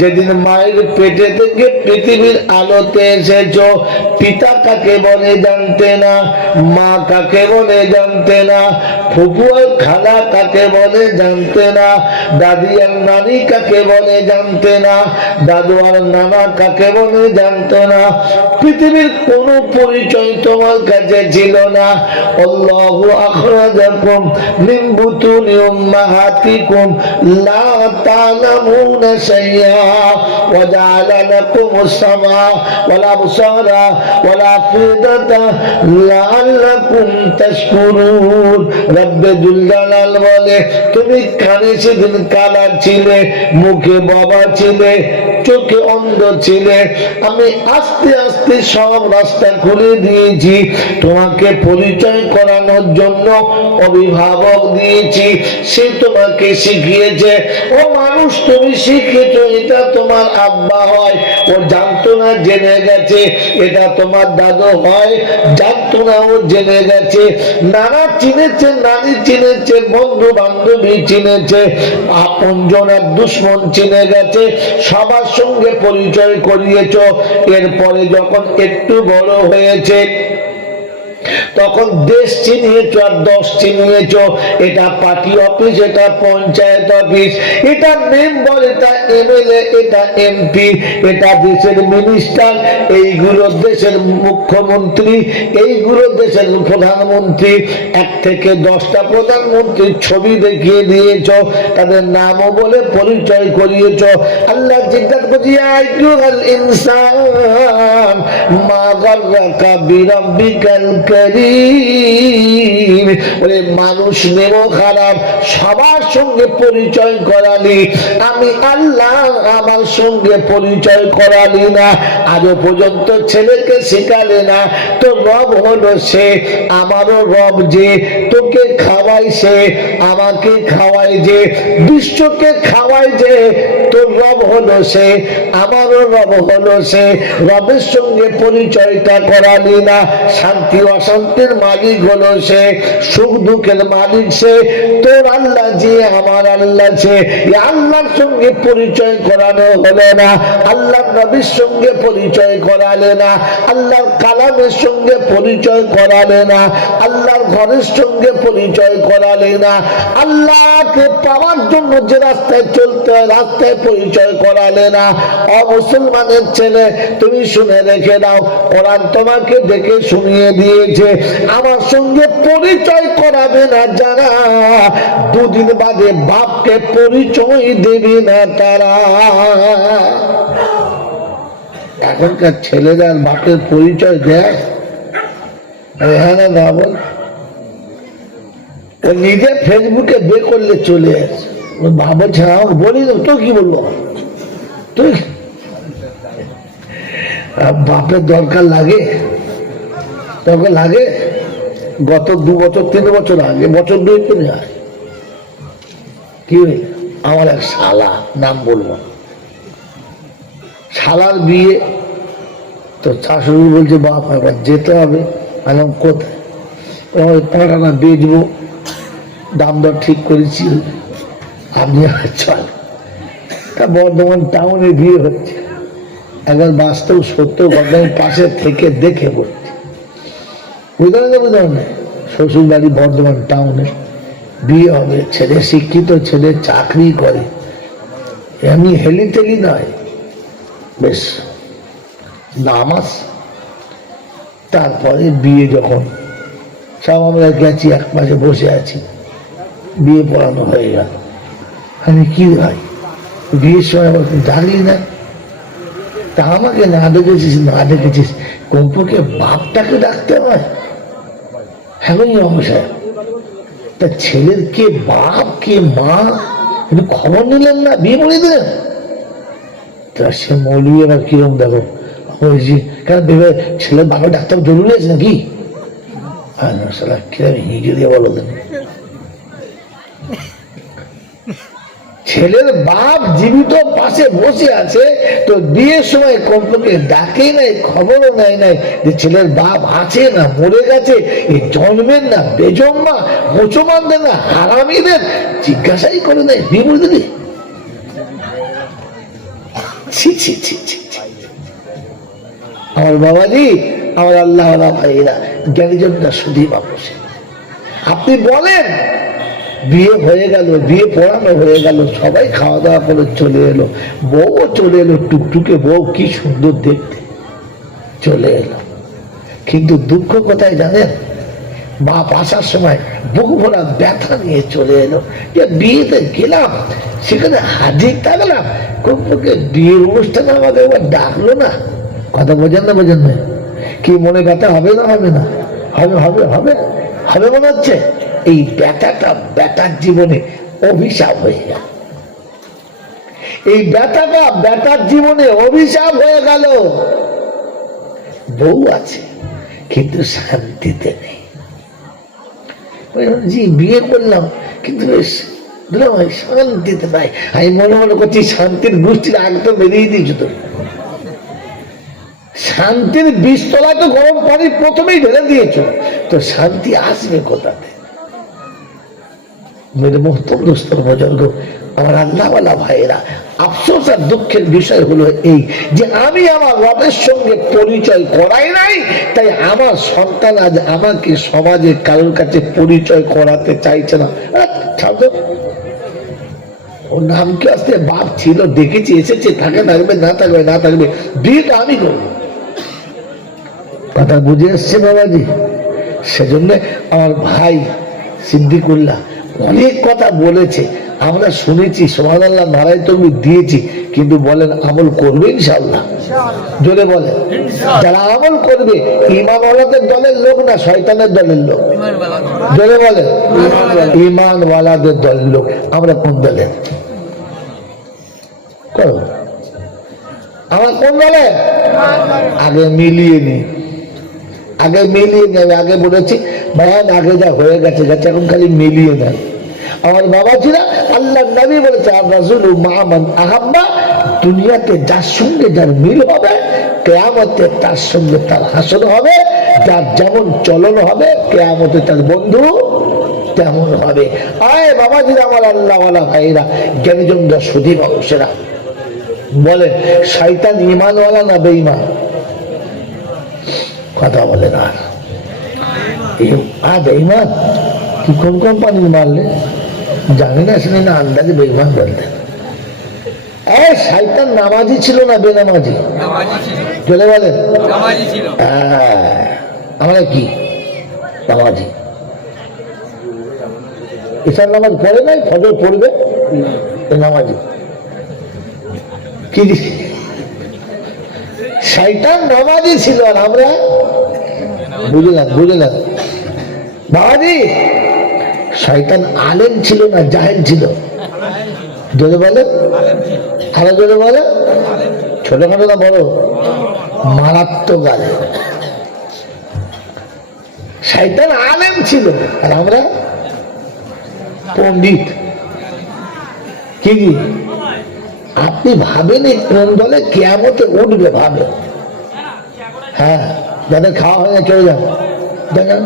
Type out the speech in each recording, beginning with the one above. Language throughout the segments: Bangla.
যেদিন মায়ের পেটে থেকে পৃথিবীর আলোতে এসেছো, পিতা কাকে বলে জানতে না, মা কাকে বলে জানতে না, ফুফু আর খালা কাকে বলে জানতে না, দাদি আর নানি কাকে বলে জানতে না, দাদু আর নানা কাকে বলে জানতো না। পৃথিবীর কোন পরিচয় তোমার কাছে ছিল না। আল্লাহু আখরাজাকুম মিন বুতুনি উম্মাহাতিকুম লা তা'লামুনা শাইআ ওয়া জাআলা লাকুমুস সামআ ওয়াল আবসারা ওয়াল আফিদাতা লাআল্লাকুম তাশকুরুন। রব্বুল জালাল বলে, তুমি কানে সেদিন কালা ছিলে, মুখে বাবা ছিলে, চোখে অন্ধ ছিলে, আমি আস্তে আস্তে সব রাস্তা খুলে দিয়েছি। তোমাকে পরিচয় করানোর জন্য অভিভাবক দিয়েছি, সে তোমাকে শিখিয়েছে। ও মানুষ, তুমি শিখেছো এটা তোমার আব্বা হয়, ও জানতো না জেনে গেছে। এটা তোমার দাদু হয়, জানতো না ও জেনে গেছে। নানা চিনেছে, নানি চিনেছে, বন্ধু বান্ধবী চিনেছে, আপনজন আর দুশ্মন চিনে গেছে, সবার সঙ্গে পরিচয় করিয়েছ। এরপরে যখন একটু বড় হয়েছে তখন দেশ চিনিয়েছ আর দশ চিনিয়েছ। এটা পার্টি অফিস, এটা পঞ্চায়েত অফিস, এটা মেম্বার, এটা এমএলএ, এটা এমপি, এটা দেশের মিনিস্টার, এইগুলো দেশের মুখ্যমন্ত্রী, এইগুলো দেশের প্রধানমন্ত্রী। 1 থেকে 10টা প্রধানমন্ত্রীর ছবি দেখিয়ে দিয়েছ, তাদের নামও বলে পরিচয় করিয়েছ। আল্লাহ জিজ্ঞাসা করছি, আইয়ুহাল ইনসান মা গাররাকা বিরাব্বিকাল কারীম। ওরে মানুষ নেমো খারাপ, সবার সঙ্গে পরিচয় করালি, আমি আল্লাহ আমার সঙ্গে পরিচয় করালি না। আজও পর্যন্ত ছেলেকে শিখালে না তো রব হলো সে, আমারও রব যে, তোকে খাওয়াই সে, আমাকে খাওয়াই যে, বিশ্বকে খাওয়াই যে, তোর রব হলো সে, আমারও রব হলো সে। রবের সঙ্গে পরিচয়টা করালি না। শান্তি অশান্তির মালিক হলো সে, সুখ দুঃখের মালিক সে, তোর আল্লাহ যে, আমার আল্লাহ সে। আল্লাহর সঙ্গে পরিচয় করানো হলো না, আল্লাহর নবীর সঙ্গে পরিচয় করালে না, আল্লাহর কালামের সঙ্গে পরিচয় করালে না, আল্লাহর ঘরের সঙ্গে পরিচয় করালে না, আল্লাহকে পাওয়ার জন্য যে রাস্তায় চলতে হয় রাস্তায় পরিচয় করালে না। অমুসলমানের ছেলে, তুমি শুনে রেখে দাও, কোরআন তোমাকে দেখে শুনিয়ে দিয়েছে, আমার সঙ্গে পরিচয় করাবে না যারা, দুদিন বাদে বাপকে পরিচয় দেবে না তারা। এখনকার ছেলেরা বাপের পরিচয় দেয়? হ্যাঁ না, না বল। ও নিজে ফেসবুকে বে করলে চলে আসে, বলছে আমাকে বলি তো, কি বলবো তুই? বাপের দরকার লাগে, দরকার লাগে। গত 2 বছর 3 বছর আগে, বছর 2 তো নেই, কি আমার এক শালা, নাম বলবো, শালার বিয়ে তো শাশুড়ি বলছে বাপ এবার যেতে হবে। বললাম কোথায়? 5 আনা বেচবো, দাম দর ঠিক করেছি, আপনি চল। তা বর্ধমান টাউনে বিয়ে হচ্ছে, একবার বাস্তব সত্য কথা পাশে থেকে দেখে বলছি, বুঝলেন না? শ্বশুর বাড়ি বর্ধমান টাউনে, বিয়ে হবে, ছেলে শিক্ষিত ছেলে, চাকরি করে, এমনি হেলি তেলি নয়, বেশ নামাজ। তারপরে বিয়ে যখন সব আমরা গেছি, এক পাশে বসে আছি, বিয়ে পড়ানো হয়ে গেল। আমি কি ভাই, বিয়ের সময় ডাকলি না? তা আমাকে না ডেকেছিস, না ডেকেছিস, কমপক্ষে বাপটাকে ডাকতে হয়। হ্যাঁ সাহেব, তা ছেলের কে বাপ কে মা একটু খবর নিলেন না, বিয়ে পড়িয়ে দিলেন? তা সে মৌলবি আবার কিরম দেখো, কেন ভেবে ছেলের বাপের ডাক্তার জরুরি আছে নাকি? কিরম হিজড়িয়ে বলো, ছেলের বাপ জীবিত পাশে বসে আছে, তো বিয়ের সময় কমপক্ষে ডাকে নাই, খবরও নেয় নাই যে ছেলের বাপ আছে না মরে গেছে, এই জন্মের না বেজন্মা মুসলমানদের না হারামিদের জিজ্ঞাসাই করে নাই বিমুর দিদি। ছি ছি ছি ছি ছি। আমার বাবাজি, আমার আল্লাহ ভাইরা, জ্ঞানীজনরা শুধু বাপসে। আপনি বলেন বিয়ে হয়ে গেল, বিয়ে পড়ানো হয়ে গেল, সবাই খাওয়া দাওয়া করে চলে এলো, বউও চলে এলো, টুকটুকে বউ, কি সুন্দর দেখতে, চলে এলো। কিন্তু দুঃখ কোথায় জানেন? বাপ আসার সময় বুক ভরা ব্যথা নিয়ে চলে এলো, যে বিয়েতে গেলাম, সেখানে হাজির থাকলাম, কমপক্ষে বিয়ের অনুষ্ঠানে আমাদের একবার ডাকলো না। কথা বোঝেন না, বোঝেন না? কি মনে ব্যথা হবে না? হবে না? হবে হবে হবে হবে মনে হচ্ছে। এই ব্যথাটা ব্যথার জীবনে অভিশাপ হয়ে গেল। এই ব্যথাটা ব্যথার জীবনে অভিশাপ হয়ে গেল। বউ আছে কিন্তু শান্তিতে নেই। জি বিয়ে করলাম কিন্তু বেশ শান্তিতে নাই। আমি মনে মনে করছি শান্তির গোষ্ঠীর আগে তো বেরিয়ে দিয়েছ তো। শান্তির বীজতলায় তো গরম পানি প্রথমেই ঢেলে দিয়েছ, তো শান্তি আসবে কোথাতে? মেরে মোহতম দোস্তর বুজুর্গ, আমার আল্লাহওয়ালা ভাইয়েরা, আফসোস আর দুঃখের বিষয় হলো এই যে আমি আমার রবের সঙ্গে পরিচয় করাই নাই, তাই আমার সন্তান আজ আমাকে সমাজে কারোর কাছে পরিচয় করাতে চাইছে না। ওর নাম কি আসতে বাপ ছিল, দেখেছি, এসেছে, থাকে থাকবে, না থাকবে না থাকবে, বিয়েটা আমি করবো। কথা বুঝে এসছে বাবাজি? সেজন্য আমার ভাই সিদ্দিকুল্লাহ অনেক কথা বলেছে, আমরা শুনেছি, সুবহানাল্লাহ, নারায়ে তাকবীর দিয়েছি, কিন্তু বলেন আমল করবে ইনশাআল্লাহ? জোরে বলে। যারা আমল করবে ঈমানওয়ালাদের দলের লোক না শয়তানের দলের লোক? জোরে বলে। ঈমানওয়ালাদের দলের লোক। আমরা কোন দলের? আমরা কোন দলের? আগে মিলিয়ে নি, আগে মিলিয়ে নেবে। আগে বলেছি ভাইয়ান, আগে যা হয়ে গেছে গেছে, এখন খালি মিলিয়ে নেন। আমার বাবাজিরা, আল্লাহ নবী বলেছে আর রাসূলু মা মান আহাব্বা, দুনিয়াতে যার সঙ্গে যার মিল হবে, কিয়ামতে তার সঙ্গে তার হাসর হবে। যার যেমন চলন হবে, কিয়ামতে তার বন্ধু তেমন হবে। আয় বাবাজিরা, আমার আল্লাহওয়ালা ভাইরা, জ্ঞানীজনরা, সুধী মানুষেরা, বলে শয়তান ঈমানওয়ালা না বেঈমান? কথা বলে না। বেঈমান কি কোন কোম্পানির মারলে জানি না, শুনে না, আন্দাজে বেঈমান বলতেন। শয়তান নামাজি ছিল না বেনামাজি? চলে বলেন। আমরা কি নামাজি? ঈশার নামাজ পড়ে নাই, ফজর পড়বে নামাজি। কি শয়তান নামাজি ছিল আর আমরা বুঝলেন? বুঝলেন বাবাজি? শয়তান আলেম ছিল না জাহেল ছিল? জোরে বলে, আরো জোরে বলে। ছোটখাটো না বড়? মারাত্মক আলেম। শয়তান আলেম ছিল আর আমরা পণ্ডিত। কি কি আপনি ভাবেন কোন দলে কিয়ামতে উঠবে? ভাবে। হ্যাঁ, যাদের খাওয়া হয় না চলে যান, দেখেন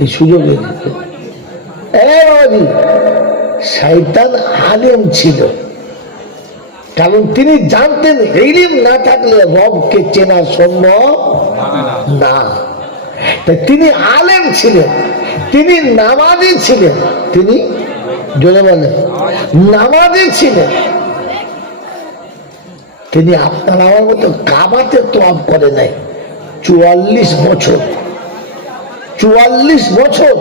এই সুযোগ। শয়তান আলেম ছিল, কারণ তিনি জানতেন ইলম না থাকলে রবকে চেনা সম্ভব না। তিনি আলেম ছিলেন, তিনি নামাজি ছিলেন, তিনি জোরে বলেন নামাজি ছিলেন। তিনি আপনার আমার মতো কাবাতে তোয়াফ করে নাই। 44 বছর, 44 বছর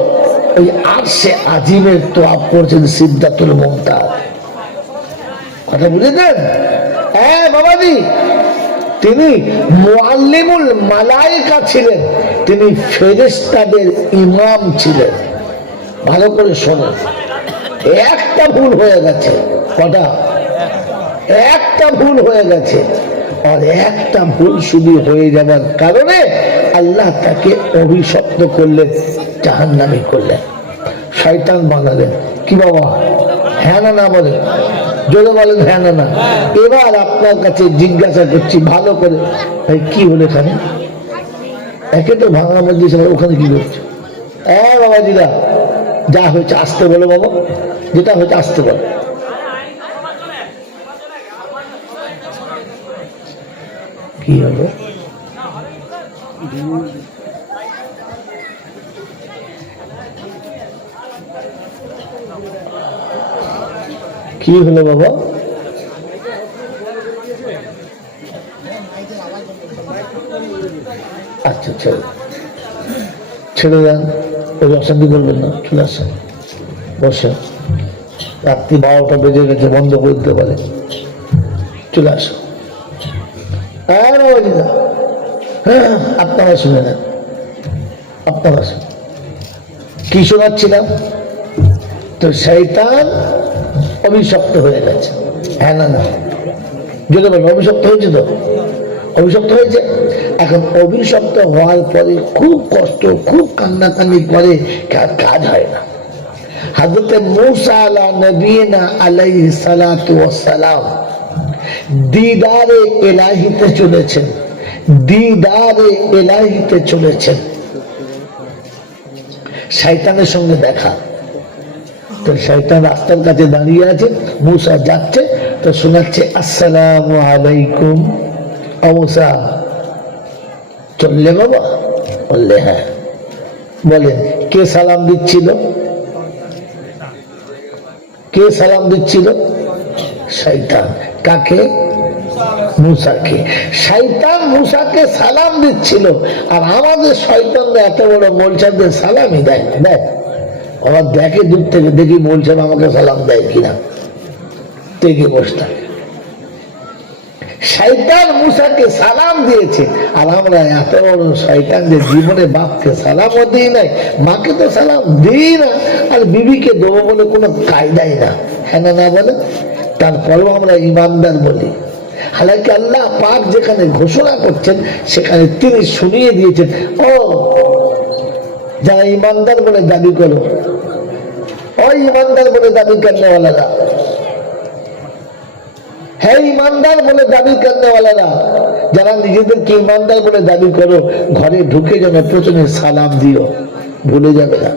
ওই আরশে আজিমের তোয়াফ করছেন সিদরাতুল মুনতাহা। কথা বুঝেছেন? হ্যাঁ বাবাজি, তিনি মুআল্লিমুল মালায়েকা ছিলেন, তিনি ফেরেশতাদের ইমাম ছিলেন। ভালো করে শোনেন, একটা ভুল হয়ে গেছে। কটা? একটা ভুল হয়ে গেছে, আর একটা ভুল শুধু হয়ে যাবার কারণে আল্লাহ তাকে অভিশপ্ত করলেন, জাহান্নামী করলেন, শয়তান বানালেন। কি বাবা? হ্যাঁ না না বলে, জোরে বলেন হ্যাঁ না না। এবার আপনার কাছে জিজ্ঞাসা করছি ভালো করে, ভাই কি হলো এখানে? একে তো ভাঙা মসজিদ, ওখানে কি করছো? বাবাজিরা, যা হয়েছে আসতে বলো বাবা, যেটা হয়েছে আসতে বলো। কি হলো? কি হলো বাবা? আচ্ছা ছেড়ে ছেড়ে দেন, ওই অশান্তি করবেন না, চলে আসেন বসে। রাত্রি 12টা বেজে গেছে, বন্ধ করে দিতে পারে, চলে আসো। হ্যাঁ আপনারা শুনে নেন, আপনারা কি শোনাচ্ছিলাম? তো শয়তান অভিশপ্ত হয়ে গেছে, হ্যাঁ না না, যদি বলেন অভিশপ্ত হয়েছে, তো অভিশপ্ত হয়েছে। এখন অভিশপ্ত হওয়ার পরে খুব কষ্ট, খুব কান্নাকান্নি করে, কাজ হয় না। হযরত মূসা আলা নবীনা আলাইহিস সালাতু ওয়াস সালাম দিদারে ইলাহিতে চলেছেন, দিদারে ইলাহিতে চলেছেন। শয়তানের সঙ্গে দেখা। তো শয়তান রাস্তার কাছে দাঁড়িয়ে আছে, মূসা যাচ্ছে, তো শোনাচ্ছে আসসালামু আলাইকুম। মূসা চললে বাবা? বললে হ্যাঁ। বলেন কে সালাম দিচ্ছিল? কে সালাম দিচ্ছিল? শয়তান। কাকে? মূসাকে। শয়তান মূসাকে সালাম দিচ্ছিল, আর আমাদের শয়তানরা এত বড় মোলচাদের সালামই দেয় না। আবার দেখে দূর থেকে, দেখি মোলচাদ আমাকে সালাম দেয় কিনা, দেখে বসে থাকে। শয়তান মূসাকে সালাম দিয়েছে, আর আমরা এত বড় শয়তান যে জীবনে বাপকে সালামও দিই নাই, মাকে তো সালাম দিই না, আর বিবিকে দেবো বলে কোনো কায়দাই না, হ্যাঁ না না বলে। তারপরেও আমরা ইমানদার বলি। হালাকি আল্লাহ পাক যেখানে ঘোষণা করছেন, সেখানে তিনি শুনিয়ে দিয়েছেন, ও যারা ইমানদার বলে দাবি করো, ও ইমানদার বলে দাবি করনেওয়ালারা, হ্যাঁ ইমানদার বলে দাবি করনেওয়ালারা, যারা নিজেদেরকে ইমানদার বলে দাবি করো, ঘরে ঢুকে যেন প্রথমে সালাম দিও, ভুলে যাবে না।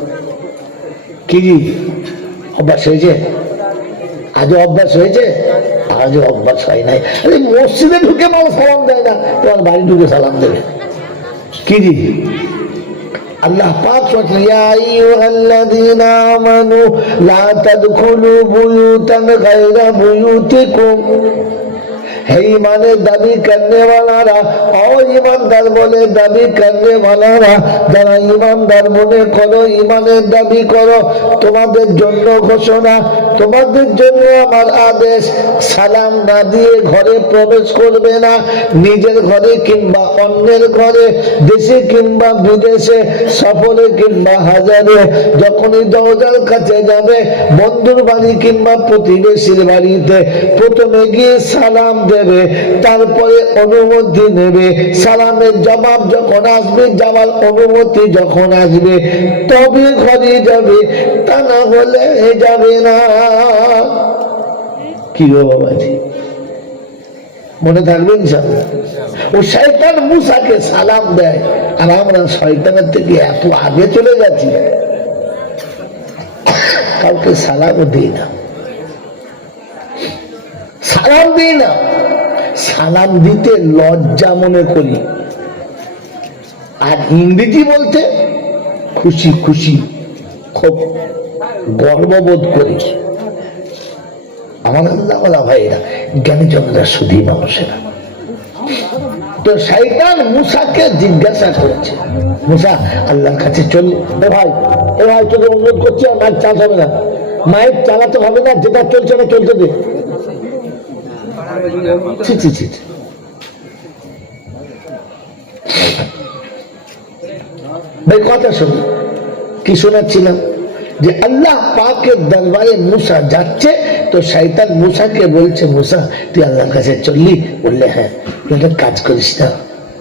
কি অভ্যাস হয়েছে? আজও অভ্যাস হয়েছে? আজও অভ্যাস হয় নাই। আরে মসজিদে ঢুকে মানুষ সালাম দেয় না, তোমার বাড়ি ঢুকে সালাম দেবে। কি আল্লাহ পাক বলেন, ইয়া আইয়ুহাল্লাযীনা আমানু লা তাদখুলু বুয়ুতান গায়রা বুয়ুতিকুম। হে ঈমানের দাবি করনে ওয়ালারা, ও ঈমানদার বলে দাবি করনে ওয়ালারা, যারা ঈমানদার মনে করো, ঈমানের দাবি করো, তোমাদের জন্য ঘোষণা, তোমাদের জন্য আমার আদেশ, সালাম না দিয়ে ঘরে প্রবেশ করবে না। নিজের ঘরে কিংবা অন্যের ঘরে, দেশে কিংবা বিদেশে, সফরে কিংবা হাজারে, যখনই দরজার কাছে যাবে, বন্ধুর বাড়ি কিংবা প্রতিবেশীর বাড়িতে, প্রথমে গিয়ে সালাম দেবে, তারপরে অনুমতি নেবে। সালামের জবাব যখন আসবে, যাওয়ার অনুমতি যখন আসবে, তবে ঘরে যাবে, তা না হলে যাবে না। কি গো বাবাজি, মনে থাকবে ইনশাআল্লাহ? ও শয়তান মূসাকে সালাম দেয়, আর আমরা শয়তানের থেকে এত আগে চলে যাচ্ছি, কাউকে সালামও দিই না, সালাম দিই না। সালাম দিতে লজ্জা মনে করি, আর ইংরেজি বলতে খুশি খুশি, খুব গর্ববোধ করি। আমার আল্লাহওয়ালা ভাইরা, জ্ঞানীজনরা শুধু মানুষেরা। তো শয়তান মূসাকে জিজ্ঞাসা করছে, মূসা আল্লাহর কাছে চল। ও ভাই তোকে অনুরোধ করছি, আর মাইক চালাতে হবে না, মাইক চালাতে হবে না, যেটা চলছে না চলতে দে। ভাই কথা শুন, কি শোনাচ্ছিলাম যে আল্লাহ পাকের দরবারে মূসা যাচ্ছে, তো শয়তান মূসাকে বলছে, মূসা তুই আল্লাহর কাছে চললি? বললে হ্যাঁ। একটা কাজ করিস না।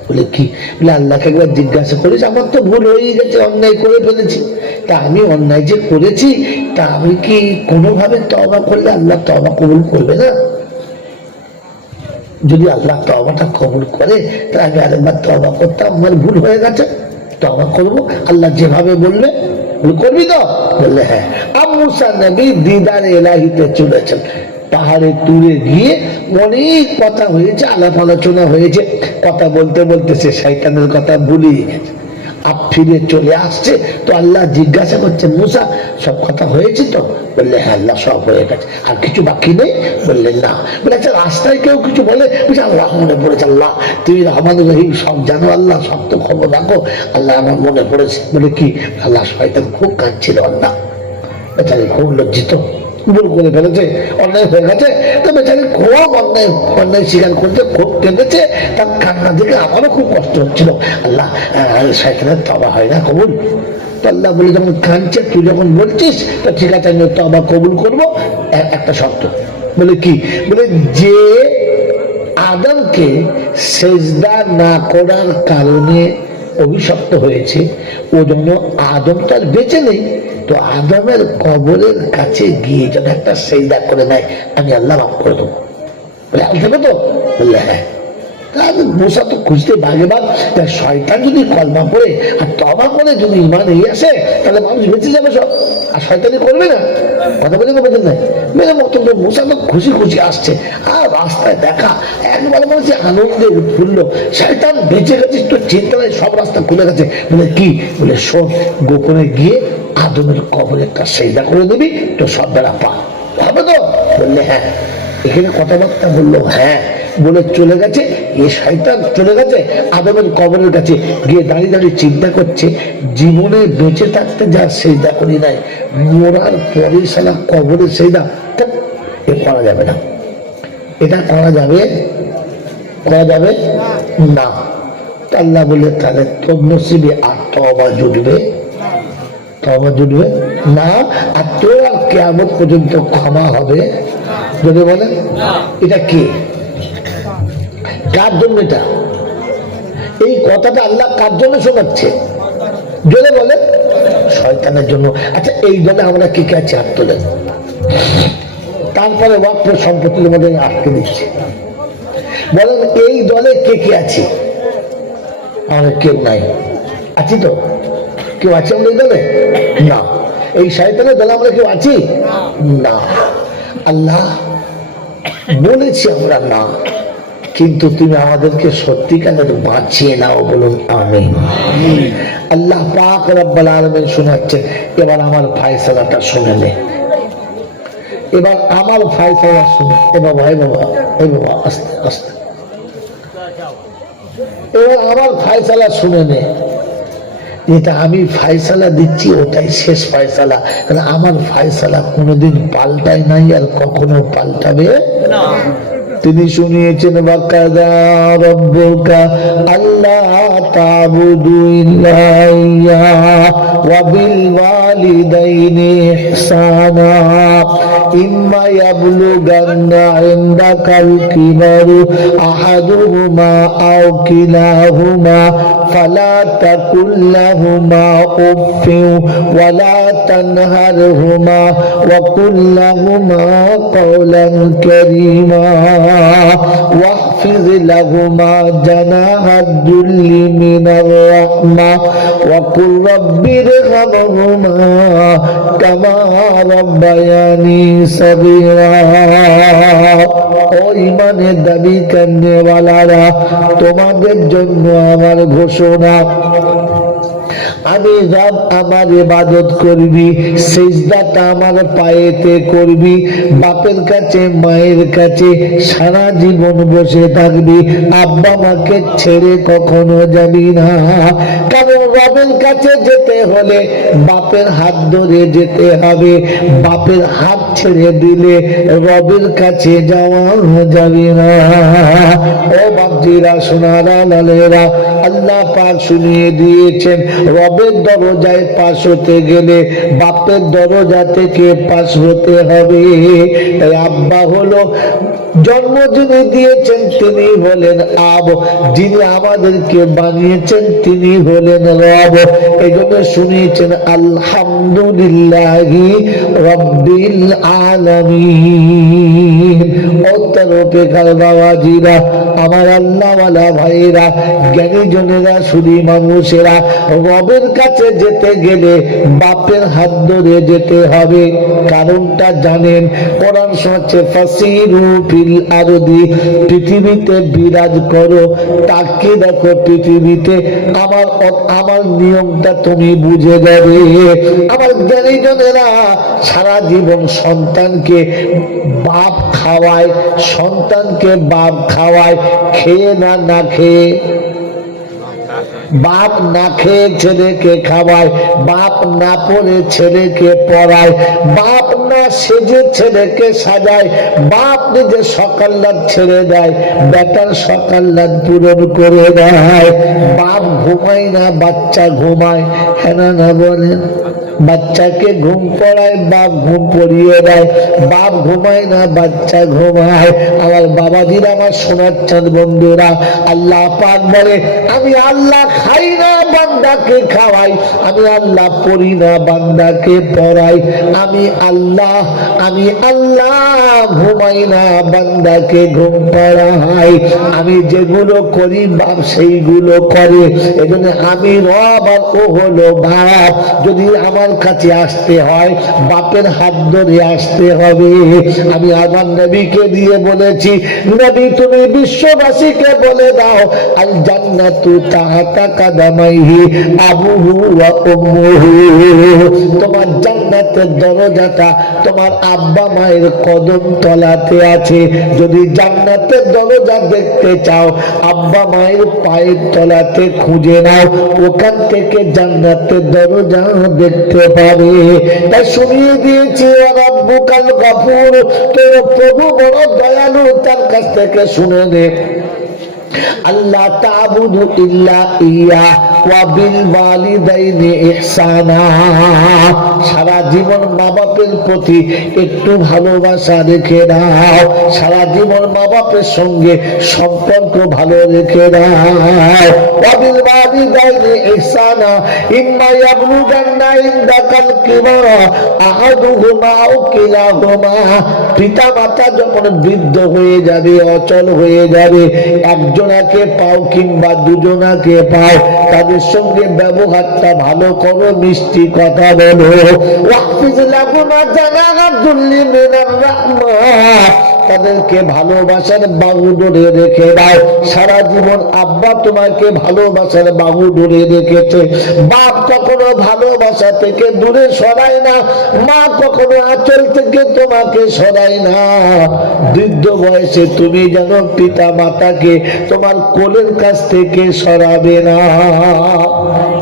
বলে কি? বলে আল্লাহকে একবার জিজ্ঞাসা করিস, আমার তো ভুল হয়ে গেছে, অন্যায় করে ফেলেছি, তা আমি অন্যায় যে করেছি, তা আমি কি কোনোভাবে তওবা করলে আল্লাহ তওবা কবুল করবে না? যদি আল্লাহ তওবাটা কবুল করে, তাহলে আমি আরেকবার তওবা করতাম, আমার ভুল হয়ে গেছে, তওবা করবো, আল্লাহ যেভাবে বলবে। করবি তো? বললে হ্যাঁ। আবু মুসা নবী দিদারে ইলাহিতে চলেছেন। পাহাড়ে তুলে গিয়ে অনেক কথা হয়েছে, আলাপ আলোচনা হয়েছে, কথা বলতে বলতে সে শয়তানের কথা ভুলিয়ে গেছে। আপ ফিরে চলে আসছে তো আল্লাহ জিজ্ঞাসা করছেন, মুসা সব কথা হয়েছে তো? বললে হ্যাঁ আল্লাহ, সব হয়ে গেছে, আর কিছু বাকি নেই? বললেন না। বলে আচ্ছা রাস্তায় কেউ কিছু বলে? বলছে আল্লাহ মনে পড়েছে, আল্লাহ তুমি রহমান রহিম, সব জানো আল্লাহ, সব তো খবর রাখো, আল্লাহ আমার মনে পড়েছে। বলে কি? আল্লাহ শয়তান খুব কাঁদছিল, আল্লাহ বেচারি খুব লজ্জিত, ভুল করে ফেলেছে, অন্যায় হয়ে গেছে, তো বেচারি খুব অন্যায় স্বীকার করতে খুব কেঁদেছে, তার কান্না দেখে আমারও খুব কষ্ট হচ্ছিল, আল্লাহ শয়তানের তওবা হয় না কবুল? তো আল্লাহ বলে যখন কাঁদছে, তুই যখন বলছিস তো ঠিক আছে, আমি তওবা কবুল করবো, একটা শর্ত। বলে কি? বলে যে আদমকে সেজদা না করার কারণে অভিশপ্ত হয়েছে, ও জন্য আদম তো আর বেঁচে নেই, তো আদমের কবরের কাছে গিয়ে যেন একটা সেজদা করে নেয়, আমি আল্লাহ মাফ করে দেবো। বলে আসবে তো? বললে হ্যাঁ। মুসা তো খুঁজতে ভাগে ভাগ, শয়তান যদি কলমা পড়ে আর তওবা করে যদি ঈমান নিয়ে আসে, তাহলে মানুষ বেঁচে যাবে সব, আর শয়তানি করবে না। কথা বলে বোঝেন নাই? মেরে বক্তব্য মুসা তো খুশি খুশি আসছে, আর রাস্তায় দেখা একবার বলছে আনন্দে উৎফুল্ল, শয়তান বেঁচে গেছে, তো চিন্তা নাই, সব রাস্তা খুলে গেছে। বলে কি? বলে শোন, গোপনে গিয়ে আদমের কবরে একটা সেজদা করে দিবি, তো সব বেড়া পা হবে তো? বললে হ্যাঁ। এখানে কথাবার্তা বললো হ্যাঁ বলে চলে গেছে। এ শয়তান চলে গেছে আদমের কবরের কাছে গিয়ে দাঁড়িয়ে দাঁড়িয়ে চিন্তা করছে, জীবনে বেঁচে থাকতে যা সেজদা করি নাই, মরার পরে সালা কবরে সেজদা এ করা যাবে না, এটা করা যাবে না। আল্লাহ বলে তাহলে তোর নসিবে আর তওবা জুটবে না, আর তোর আর কিয়ামত পর্যন্ত ক্ষমা হবে যদি বলে। এটা কি? কার জন্য এটা? এই কথাটা আল্লাহ কার জন্য শোনাচ্ছে? যদি বলে শয়তানের জন্য। আচ্ছা এই দলে আমরা কে কে আছি? হাত তোলেন। তারপরে ওয়াক্ফ সম্পত্তির মধ্যে আটকে দিচ্ছে। বলেন এই দলে কে কে আছি? আমাদের কেউ নাই। আছি তো? কেউ আছে আমাদের দলে? না। এই শয়তানের দলে আমরা কেউ আছি না। আল্লাহ বলেছি আমরা না, কিন্তু তুমি আমাদেরকে সত্যিকারের বাঁচিয়ে নাও, বলুন আমিন। আল্লাহ পাক রব্বুল আলামিন শোনাচ্ছেন, এবার আমার ফয়সালাটা শুনে নে, এবার আমার ফয়সালা শুন। এ বাবা আস্তে আস্তে, এবার আমার ফয়সালা শুনে নে। যেটা আমি ফয়সালা দিচ্ছি ওটাই শেষ ফয়সালা, কারণ আমার ফয়সালা কোনোদিন পাল্টায় নাই, আর কখনো পাল্টাবে না। তিনি শুনিয়েছেন, ওয়াকাযা রাব্বুকা আল্লা তা'বুদু ইল্লা ইয়্যাহু ওয়া বিল ওয়ালিদাইনি ইহসানা ইম্মা ইয়াবলুগান্না ইনদাকাল কিবারু আহাদুহুমা আও কিলাহুমা ফালা তাকুল লাহুমা উফফিন ওয়া লা তানহারহুমা ওয়া কুল লাহুমা কাওলান কারীমা واحفظ لهما جناح الذل من الرحمة وقل رب ارحمهما كما ربياني صغيرا। ও ঈমানের দাবি করনেওয়ালারা, তোমাদের জন্য আমার ঘোষণা, আমি রব আমার ইবাদত করবি, সিজদাটা আমার পায়েতে করবি, বাপের কাছে মায়ের কাছে সারা জীবন বসে থাকবি, আব্বা মাকে ছেড়ে কখনো যাবি না। কারণ রবের কাছে যেতে হলে বাপের হাত ধরে যেতে হবে, বাপের হাত ছেড়ে দিলে রবের কাছে যাওয়া যাবে না। ও বাপজিরা, সোনারা, লালেরা, আল্লাহ পাক শুনিয়ে দিয়েছেন, রব রবের দরজায় পাশ হতে গেলে বাপের দরজা থেকে পাশ হতে হবে। তাই আব্বা হলো জন্ম যিনি দিয়েছেন তিনি হলেন আব, যিনি আমাদেরকে বানিয়েছেন তিনি হলেন রব। এই জন্য শুনিয়েছেন আলহামদুলিল্লাহি রাব্বিল আলামিন। অত্যরূপেকার বাবাজিরা, আমার আল্লাহওয়ালা ভাইরা, জ্ঞানী জনেরা, শুধু মানুষেরা, রবের কাছে যেতে গেলে বাপের হাত ধরে যেতে হবে। কারণটা জানেন? কোরআন শোনাচ্ছে ফাসিরু ফিল আরদি, পৃথিবীতে বিরাজ করো, তাকে দেখো পৃথিবীতে। আমার নিয়মটা তুমি বুঝে যাবে। আমার জ্ঞানী জনেরা সারা জীবন সন্তানকে বাপ খাওয়ায়, সন্তানকে বাপ খাওয়ায়, খেয়ে না খেয়ে। বাপ না খেয়ে ছেলেকে খাওয়ায়, বাপ না পড়ে ছেলেকে পড়ায়, বাপ না সেজে ছেলেকে সাজায়, বাপ নিজে সকাল রাত ছেড়ে দেয়, বেটার সকাল রাত পূরণ করে দেয়। বাপ ঘুমায় না, বাচ্চা ঘুমায়, হ্যাঁ না বলেন? বাচ্চাকে ঘুম পড়ায়, বাপ ঘুম পড়িয়ে দেয়। বাপ ঘুমায় না, বাচ্চা ঘুমায়। আমার বাবাজিরা, আমার সোনার চাঁদ বন্ধুরা, আল্লাহ পাক বলে আমি আল্লাহ খাই না, বান্দাকে খাওয়াই। আমি আল্লাহ পড়ি না, বান্দাকে পড়াই। আমি আল্লাহ ঘুমাই না, বান্দাকে ঘুম পাড়াই। আমি যেগুলো করি বাপ সেইগুলো করে। এজন্য আমি রব আর ও হলো বাপ। যদি আমার কাছে আসতে হয় বাপের হাত ধরে আসতে হবে। আমি আমার নবীকে দিয়ে বলেছি, নবী তুমি বিশ্ববাসীকে বলে দাও আল জান্নাতু তাহাতা কাদামাইহি আবুহু ওয়া উম্মুহু। তোমার জান্নাতের দরজাটা তোমার আব্বা মায়ের কদম তলাতে আছে। যদি জান্নাতের দরজা দেখতে চাও আব্বা মায়ের পায়ের তলাতে খুঁজে নাও, ওখান থেকে জান্নাতের দরজা দেখতে পাবে। তাই শুনিয়ে দিয়েছি রাব্বুকাল গফুর, তোর প্রভু বড় দয়ালু, তার কাছ থেকে শুনে নে। আল্লাহ তা'বুদু ইল্লা ইয়া ওয়া বিল ওয়ালিদাইনি ইহসানা। সারা জীবন মা বাপের প্রতি একটু ভালোবাসা রেখে দাও। সারা জীবন মা বাপের সঙ্গে সম্পর্ক ভালো রেখে দাও। ওয়া বিল ওয়ালিদাইনি ইহসানা ইম্মা ইয়াবলুগান্না ইনদাকাল কিবারা আহাদুহুমা আও কিলাহুমা। পিতা মাতা যখন বৃদ্ধ হয়ে যাবে, অচল হয়ে যাবে, একজনাকে পাও কিংবা দুজনাকে পাও, তাদের সঙ্গে ব্যবহারটা ভালো করো, মিষ্টি কথা বলো। ওয়াহফিজ লাহুমা জানাহা যুল্লি মিনার রাহমা। তাদেরকে ভালোবাসার বাহু ধরে রেখে দাও। সারা জীবন আব্বা তোমাকে ভালোবাসার বাহু ধরে রেখেছে। বাপ কখনো ভালোবাসা থেকে দূরে সরায় না, মা কখনো আঁচল থেকে তোমাকে সরায় না। বৃদ্ধ বয়সে তুমি যেন পিতা মাতাকে তোমার কোলের কাছ থেকে সরাবে না।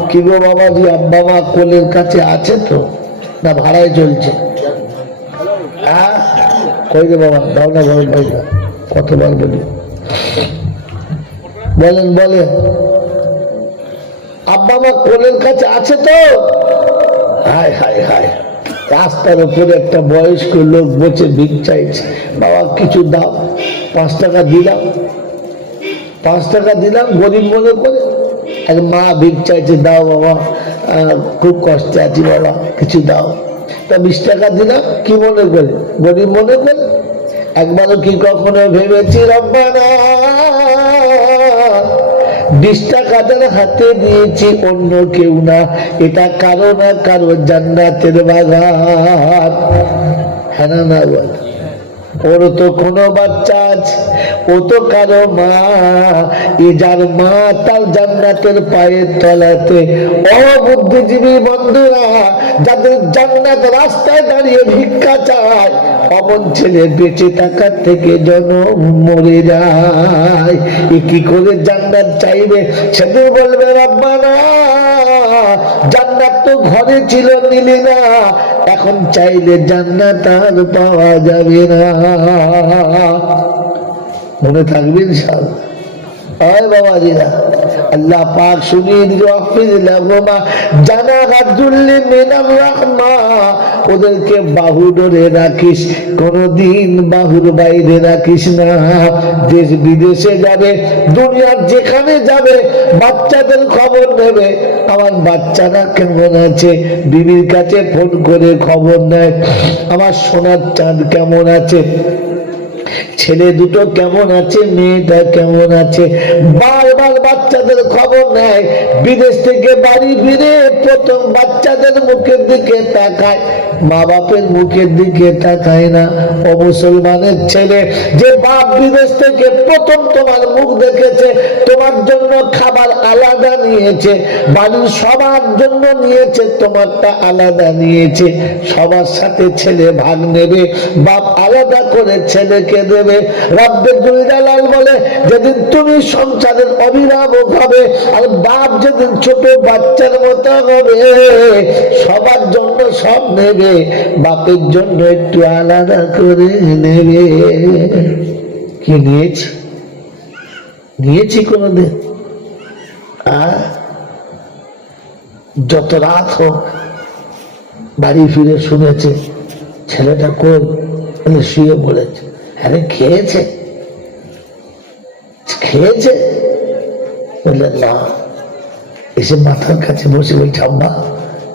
কি গো বাবাজি, আব্বা মা কোলের কাছে আছে তো, না ভাড়ায় চলছে? কই রে বাবা, দাও না ঘরের পয়সা। কতবার বলি, বলেন আব্বা মা কোলের কাছে আছে তো? হায় হায় হায়, রাস্তার উপরে একটা বয়স্ক লোক বসে ভিক চাইছে। বাবা কিছু দাও। 5 টাকা দিলাম, 5 টাকা দিলাম গরিব মনে করে। এক মা ভিক চাইছে, দাও বাবা, খুব কষ্টে আছি বাবা, কিছু দাও। তা 20 টাকা দিলাম, কি মনে করে? গরিব মনে করে। একবারও কি কখনো ভেবেছি রব্বানা 20 টাকা যার হাতে দিয়েছি অন্য কেউ না, এটা কারো না কারো জান্নাতের বাগান। হ্যাঁ না বল? ওর তো কোনো বাচ্চা আছে, ও তো কারো মা। এ যার মা তার জান্নাতের পায়ের তলাতে। ও বুদ্ধিজীবী বন্ধুরা, যাদের জান্নাত রাস্তায় দাঁড়িয়ে ভিক্ষা চায়, অমন ছেলে বেঁচে থাকার থেকে জনম মরে যায়। এ কি করে জান্নাত চাইবে? সেদিন বলবে রব্বানা জান্নাত তো ঘরে ছিল, নিলি না, এখন চাইলে জান্নাত আর পাওয়া যাবে না। মনে থাকবে ইনশাআল্লাহ। হয় বাবাজিরা, আল্লাহ পাক শুনিয়ে দিল হাফিজ লাহুমা জানাহাতুল্লি মিনার রাহমা, ওদেরকে বাহু ধরে রাখিস, কোনদিন বাহুর বাইরে রাখিস না। দেশ বিদেশে যাবে, দুনিয়ার যেখানে যাবে বাচ্চাদের খবর নেবে, আমার বাচ্চারা কেমন আছে, বিবির কাছে ফোন করে খবর নেয়, আমার সোনার চাঁদ কেমন আছে, ছেলে দুটো কেমন আছে, মেয়েটা কেমন আছে, বারবার বাচ্চাদের খবর নেয়। বিদেশ থেকে বাড়ি ফিরে প্রথম বাচ্চাদের মুখের দিকে তাকায়, মা বাপের মুখের দিকে তাকায় না। ও মুসলমানের ছেলে, যে বাপ বিদেশ থেকে প্রথম তোমার মুখ দেখেছে, তোমার জন্য খাবার আলাদা নিয়েছে, বাড়ির সবার জন্য নিয়েছে, তোমারটা আলাদা নিয়েছে, সবার সাথে ছেলে ভাগ নেবে, বাপ আলাদা করে ছেলেকে দেবে। রব্বুল জালাল বলে, যেদিন তুমি সংসারের অভিভাবক হবে আর বাপ যেদিন ছোট বাচ্চার মতো হবে, সবার জন্য সব নেবে, বাপের জন্য একটু আলাদা করে নেবে। কি নিয়েছি নিয়েছি কোনদিন? যত রাত হোক বাড়ি ফিরে শুনেছে ছেলেটা কই, শুয়ে পড়েছে। আরে খেয়েছে খেয়েছে? বললেন না। এসে মাথার কাছে বসে বলছে, আম্মা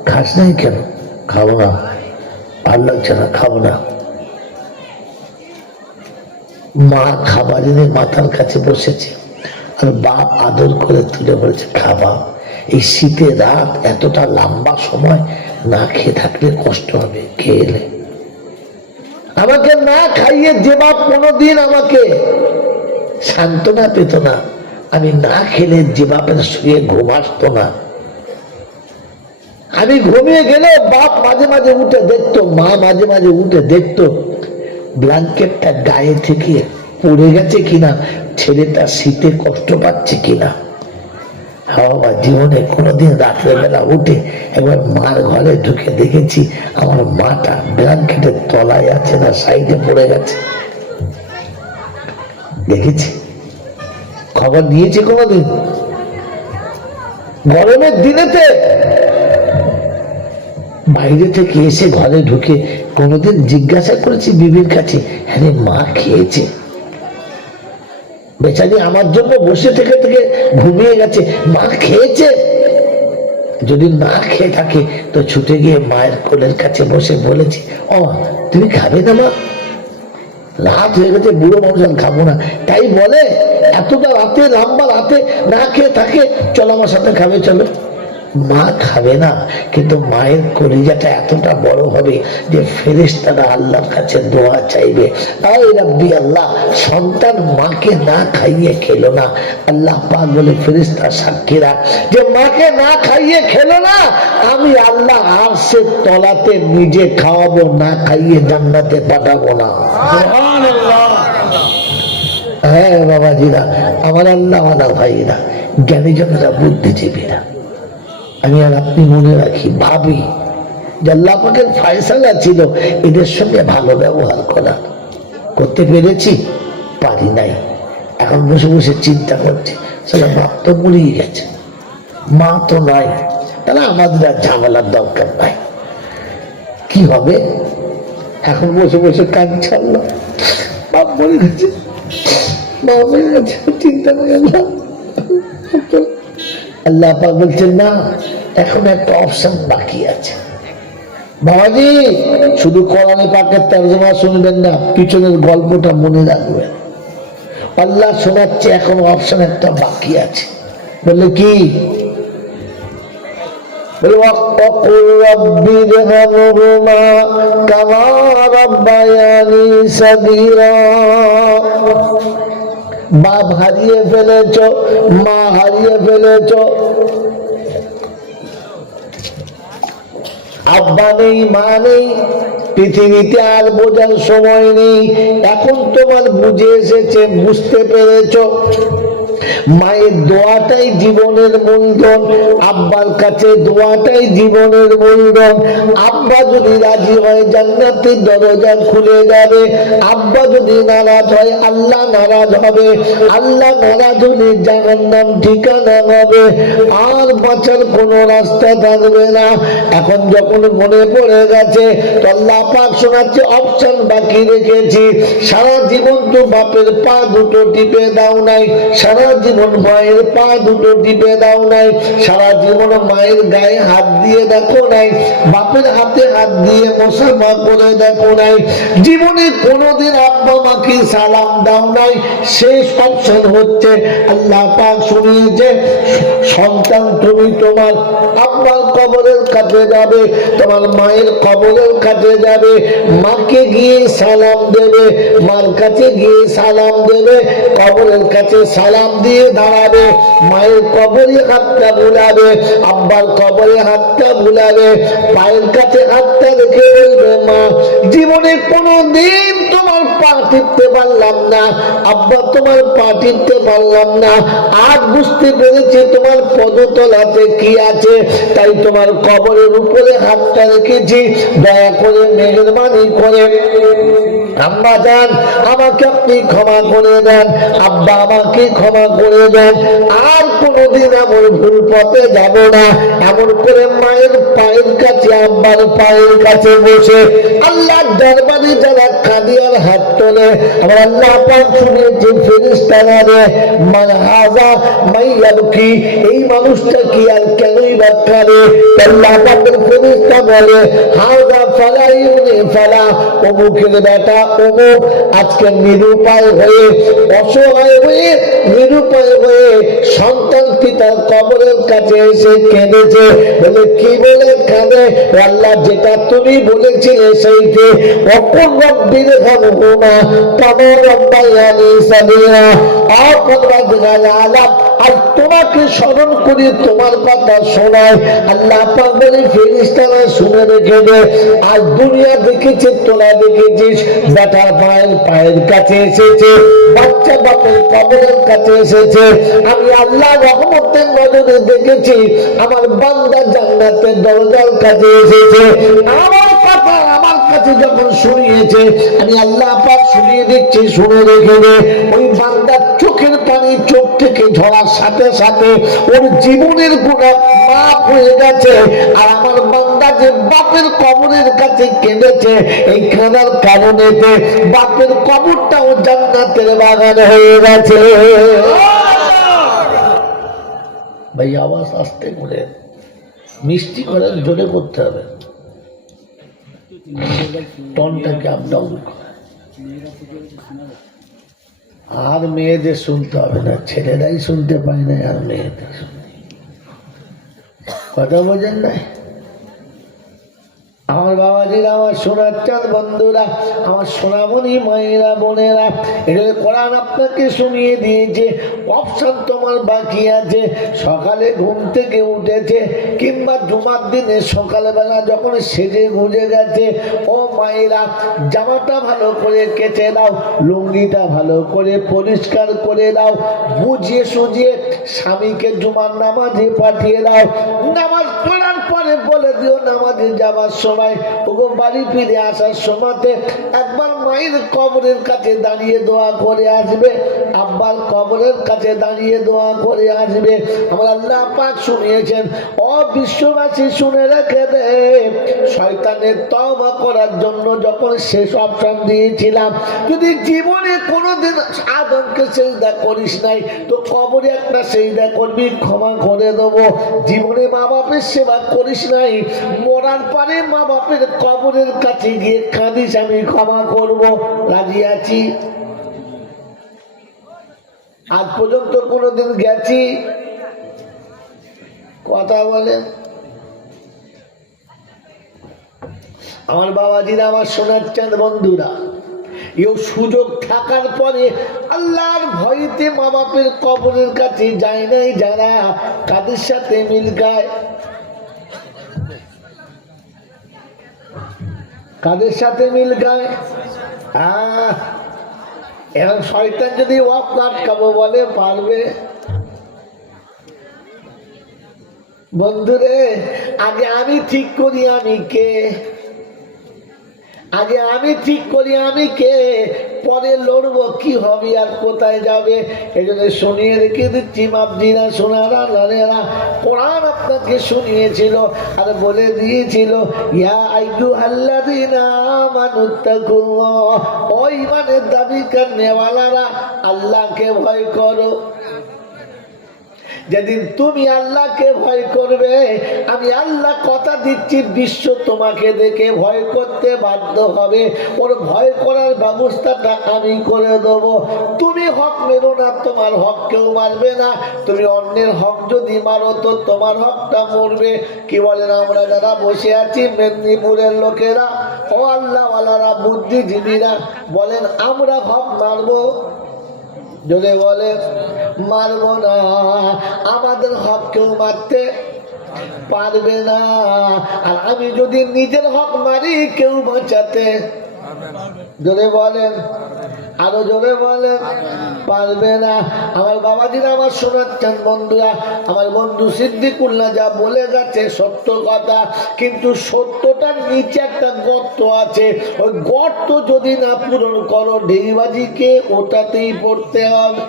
খাস নাই কেন? খাবো না, ভালো লাগছে না, খাবো না। মা খাবার এনে মাথার কাছে বসেছে, আর বাপ আদর করে তুলে বলেছে খাবা। এই শীতের রাত, এতটা লম্বা সময় না খেয়ে থাকলে কষ্ট হবে, খেয়ে এলে। আমাকে না খাইয়ে যে বাপ কোনোদিন আমাকে সান্ত্বনা পেত না, আমি না খেলে যে বাপের শুয়ে ঘুম আসতো না, আমি ঘুমিয়ে গেলে বাপ মাঝে মাঝে উঠে দেখতো, মা মাঝে মাঝে উঠে দেখতো ব্ল্যাঙ্কেটটা গায়ে থেকে পড়ে গেছে কিনা, ছেলেটা শীতে কষ্ট পাচ্ছে কিনা। বাবা, জীবনে কোনোদিন রাত্রে বেলা উঠে একবার মার ঘরে ঢুকে দেখেছি আমার মাটা ব্ল্যাঙ্কেটের তলায় আছে না সাইডে পড়ে গেছে, দেখেছি। খবর নিয়েছি কোনোদিন? গরমের দিনেতে বাইরে থেকে এসে ঘরে ঢুকে কোনোদিন জিজ্ঞাসা করেছি বিবির কাছে, হ্যাঁ মা খেয়েছে? বেচারি আমার জন্য বসে থেকে থেকে ঘুমিয়ে গেছে, মা খেয়েছে? যদি না খেয়ে থাকে তো ছুটে গিয়ে মায়ের কোলের কাছে বসে বলেছি, ও তুমি খাবে না মা? রাত হয়ে গেছে, বুড়ো মানুষ খাবো না। তাই বলে এতটা রাতে, লম্বা রাতে না খেয়ে থাকে, চলো আমার সাথে খাবে, চলো। মা খাবে না, কিন্তু মায়ের কলিজাটা এতটা বড় হবে যে ফেরেশতারা আল্লাহর কাছে দোয়া চাইবে, আয় রাব্বি আল্লাহ, সন্তান মাকে না খাইয়ে খেলো না। আল্লাহ পাক বলে, ফেরেশতা সাক্ষী রাখ যে মাকে না খাইয়ে খেলো না, আমি আল্লাহ আরশের তলাতে নিজে খাওয়াবো, না খাইয়ে জান্নাতে পাঠাবো না। সুবহানাল্লাহ। হ্যাঁ বাবাজিরা, আমার আল্লাহ ওয়ালা ভাইরা, জ্ঞানীজনেরা, বুদ্ধিজীবীরা, আমি আর আপনি মনে রাখি, ভাবি যে আল্লাহ পাকের ফয়সালা ছিল এদের সঙ্গে ভালো ব্যবহার করা। করতে পেরেছি? পারি নাই। এখন বসে বসে চিন্তা করছি, সালা বাপ তো মরিয়ে গেছে, মা তো নাই, তাহলে আমাদের আর ঝামেলার দরকার নাই। কি হবে? এখন বসে বসে কাজ ছাড়লো, বাপ মরে গেছে, মা মরে গেছে, চিন্তা করে না। আল্লাহ পাক বলছেন, না, এখন একটা অপশন বাকি আছে। বাবাজি, শুধু কোরআনে পাকের তরজমা শুনবেন না, পিছনের গল্পটা মনে রাখবেন। আল্লাহ শোনাচ্ছে, এখন অপশন একটা বাকি আছে। বললে কি? বাপ হারিয়ে ফেলেছ, মা হারিয়ে ফেলেছ, আব্বা নেই, মা নেই, পৃথিবীতে আর বোঝার সময় নেই। এখন তোমার বুঝে এসেছে, বুঝতে পেরেছ, মায়ের দোয়াটাই জীবনের মূলধন, আব্বার কাছে দোয়াটাই জীবনের মূলধন। আব্বা যদি রাজি হয় জান্নাতের দরজা খুলে যাবে, আব্বা যদি নারাজ হয় আল্লাহ নারাজ হবে, আল্লাহ নারাজ হলে জাহান্নাম ঠিকানা হবে, আর বাঁচার কোনো রাস্তা থাকবে না। এখন যখন মনে পড়ে গেছে তো আল্লাহ পাক শোনাচ্ছে অপশন বাকি রেখেছি। সারা জীবন তো বাপের পা দুটো টিপে দাও নাই, সারা জীবন মায়ের পা দুটো টিপে দাও নাই, সারা জীবন মায়ের গায়ে হাত দিয়ে দেখো নাই, বাপের হাতে হাত দিয়ে মোসাফা করে দেখো নাই, জীবনে কোনোদিন আব্বা মাকে সালাম দাও নাই। শেষ অপশন হচ্ছে আল্লাহ পাক শুনিয়েছে সন্তান তুমি তোমার আব্বার কবরের কাছে যাবে, তোমার মায়ের কবরের কাছে যাবে, মাকে গিয়ে সালাম দেবে, মার কাছে গিয়ে সালাম দেবে, কবরের কাছে সালাম দিয়ে দাঁড়াবে, মায়ের কবরে হাতটা বুলাবে, আব্বার কবরে হাতটা বুলাবে, পায়ের কাছে হাতটা রেখে বলবে মা জীবনে কোনো দিন তোমার পা টিপতে পারলাম না, আব্বা তোমার পা টিপতে পারলাম না, আজ বুঝতে পেরেছি তোমার পদতলাতে কি আছে, তাই তোমার কবরের উপরে হাতটা রেখেছি, দয়া করে মেহেরবানি করে আম্মা জান আমাকে আপনি ক্ষমা করে দেন, আব্বা আমাকে ক্ষমা করে দেন, আর কোনোদিন এমন ভুল পথে যাব না। এমন করে মায়ের পায়ের কাছে আব্বার পায়ের কাছে বসে আল্লাহর দরবারে যারা কাঁদে আর হাত তোলে, আমার আল্লাহ পাক শুনেছি ফেরেশতারা রে মান হাযা মাইয়াবকি, এই মানুষটা কি আর কেনই বা কাঁদে? আল্লাহ পাকের ফেরেশতা বলে হাযা ফালা ইউনি ফালা, অমুকের বেটা অমুক আজকে নিরুপায় হয়ে অসহায় হয়ে নিরুপায় হয়ে সন্তান পিতার কবরের কাছে এসে কেঁদেছে। বলে কি বলে কাঁদে? আল্লাহ যেটা তুমি বলেছিলে সেইটি অপর রব্বির হামহুমা কামা রাব্বায়ানি সাগীরা, আর তোমাকে স্মরণ করি তোমার কথা শোনায়। আল্লাহ পাক বলে ফেরেশতারা শুনে রেখে দে, আজ দুনিয়া দেখেছে তোরা দেখেছিস বেটার পায়ের কাছে এসেছে, বাচ্চা বাপের কবরের কাছে এসেছে, আমি আল্লাহ রহমতের নজরে দেখেছি আমার বান্দা জান্নাতের দরজার কাছে এসেছে, আমার কথা আমার কাছে যখন শুনিয়েছে আমি আল্লাহ পাক শুনিয়ে দিচ্ছি শুনে রেখে দে। ওই বান্দার চোখের পানি চোখ থেকে ঝরার সাথে সাথে ওর জীবনের গুনাহ মাফ হয়ে গেছে, আর আমার বান্দা যে বাপের কবরের কাছে কেঁদেছে এই কাঁদার কারণে বাপের কবরটাও জান্নাতের বাগান হয়ে গেছে। ভাই আওয়াজ আস্তে করে মিষ্টি করে জোরে করতে হবে, টনটাকে আপ ডাউন করে। আর মেয়েদের শুনতে হবে না, ছেলেরাই শুনতে পায় না, আর মেয়েদের কথা বোঝেন না। আমার বাবাজিরা, আমার সোনার চাঁদ বন্ধুরা, আমার সোনামণি মায়েরা বোনেরা, এটা কোরআন আপনাকে শুনিয়ে দিয়েছে অপশন তোমার বাকি আছে। সকালে ঘুম থেকে উঠেছে কিংবা জুমার দিনে সকালবেলা যখন সেজে গুজে গেছে, ও মায়েরা জামাটা ভালো করে কেচে দাও, লুঙ্গিটা ভালো করে পরিষ্কার করে দাও, বুঝিয়ে সুজিয়ে স্বামীকে জুমার নামাজে পাঠিয়ে দাও। নামাজ পড়ার পরে বলে দিও নামাজে যাবার সময় ওগো বাড়ি ফিরে আসার সময়তে একবার মায়ের কবরের কাছে দাঁড়িয়ে দোয়া করে আসবে, আব্বার কবরের কাছে দাঁড়িয়ে দোয়া করে আসবে। আমার আল্লাহ পাক শুনিয়েছেন, ও বিশ্ববাসী শুনে রেখে দে, শয়তানের তওবা করার জন্য যখন শেষ অপশন দিয়েছিলাম, যদি জীবনে কোনোদিন আদমকে সেজদা করিস নাই তো কবরে একটা সেজদা করবি, ক্ষমা করে দেবো। জীবনে মা বাপের সেবা করিস নাই, মরার পরে মা বাপের কবরের কাছে গিয়ে কাঁদিস, আমি ক্ষমা করব, রাজি আছি। আজ পর্যন্ত কোনোদিন গেছি? কথা বলেন। আমার বাবাজিরা, আমার সোনার চাঁদ বন্ধুরা, এই সুযোগ থাকার পরে আল্লাহর ভয়তে মা বাপের কবরের কাছে যায় নাই যারা, কাদের সাথে মিল গায়? কাদের সাথে মিল গায়? এখন শয়তান যদি ওয়াক আটকাবো বলে পারবে? বন্ধুরে, আগে আমি ঠিক করি আমি কে, আগে আমি ঠিক করি আমি কে, পরে লড়বো কি হবে আর কোথায় যাবে। এই জন্য শুনিয়ে রেখে দিচ্ছি মাবজিরা, সোনারা, লালেরা, কোরআন আপনাকে শুনিয়েছিল আর বলে দিয়েছিল ইয়া আইয়ুহাল্লাযীনা আমানুত্তাকুল্লাহ, ও ঈমানের দাবি করনেওয়ালারা আল্লাহকে ভয় করো। যেদিন তুমি আল্লাহকে ভয় করবে, আমি আল্লাহ কথা দিচ্ছি বিশ্ব তোমাকে দেখে ভয় করতে বাধ্য হবে। ওর ভয় করার ব্যবস্থাটা আমি করে দেবো। তুমি হক মেরো না, তোমার হক কেউ মারবে না। তুমি অন্যের হক যদি মারো তো তোমার হকটা মরবে। কি বলেন আমরা যারা বসে আছি মেদিনীপুরের লোকেরা, ও আল্লাহওয়ালারা, বুদ্ধিজীবীরা, বলেন আমরা হক মারবো? যদি বলে মারব না, আমাদের হক কেউ মারতে পারবে না। আর আমি যদি নিজের হক মারি কেউ বাঁচাতে, জোরে বলেন, আরো জোরে বলেন, পারবে না। আমার বাবাজিরা, আমার শোনাচ্ছেন বন্ধুরা, আমার বন্ধু সিদ্দিকুল্লাহ যা বলে গেছে সত্য কথা, কিন্তু সত্যটার নিচে একটা গর্ত আছে। ওই গর্ত যদি না পূরণ করো, ঢেইবাজিকে ওটাতেই পড়তে হবে।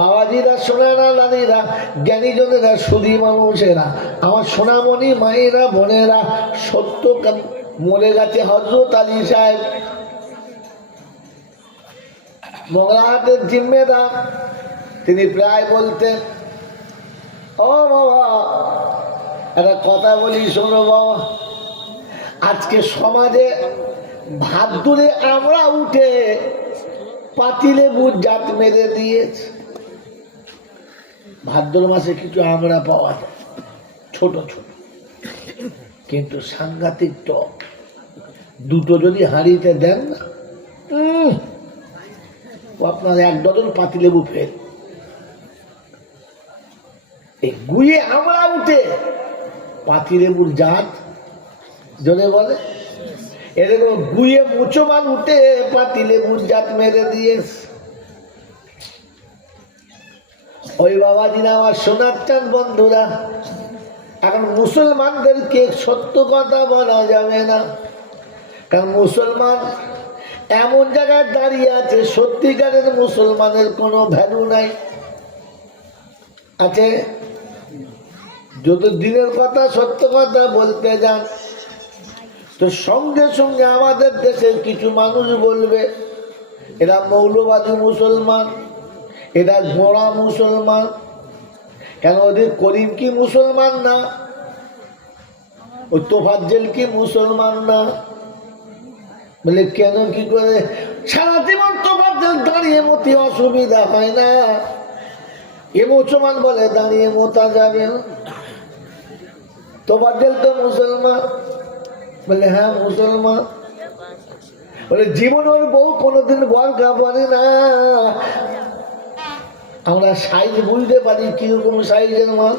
বাবাজিরা, সোনারা, লালিরা, জ্ঞানীজনেরা, সুধী মানুষেরা, আমার সোনামণি মায়েরা, বোনেরা, সত্য মরে গেছে হযরত আলী সাহেব, মগরাহাটের জিম্মেদার। তিনি প্রায় বলতেন, ও বাবা একটা কথা বলি শোনো বাবা, আজকে সমাজে ভাদ্রে আমরা উঠে পাতিলেবুর জাত মেরে দিয়েছে। ভাদ্র মাসে কিছু আমরা পাওয়া যায় ছোট ছোট, কিন্তু সাংঘাতিক টক। দুটো যদি হাঁড়িতে দেন না, আপনার এক ডজন পাতিলেবু ফেল। এই গুয়ে আমরা উঠে পাতিলেবুর জাত, জনে বলে এরকম গুয়ে মুচমান উঠে পাতিলেবুর জাত মেরে দিয়েছে। ওই বাবাজিরা, আমার শোনাচ্ছেন বন্ধুরা, এখন মুসলমানদেরকে সত্য কথা বলা যাবে না, কারণ মুসলমান এমন জায়গায় দাঁড়িয়ে আছে সত্যিকারের মুসলমানের কোনো ভ্যালু নাই। আছে যদি দিনের কথা সত্য কথা বলতে যান তো সঙ্গে সঙ্গে আমাদের দেশের কিছু মানুষ বলবে এরা মৌলবাদী মুসলমান, এরা গোড়া মুসলমান। কেন ওদের করিম কি মুসলমান না? ওই তোফাজ্জেল কি মুসলমান না? বলে কেন, কি করে? সারা জীবন তোফাজ্জেল দাঁড়িয়ে মতি অসুবিধা হয় না, এ মুসলমান বলে দাঁড়িয়ে মোতা যাবে না। তোফাজ্জেল তো মুসলমান। বলে হ্যাঁ মুসলমান। বলে জীবন ওর বউ কোনোদিন বরখা পরে না। আমরা সাইজ বুঝতে পারি কিরকম সাইজের মাল।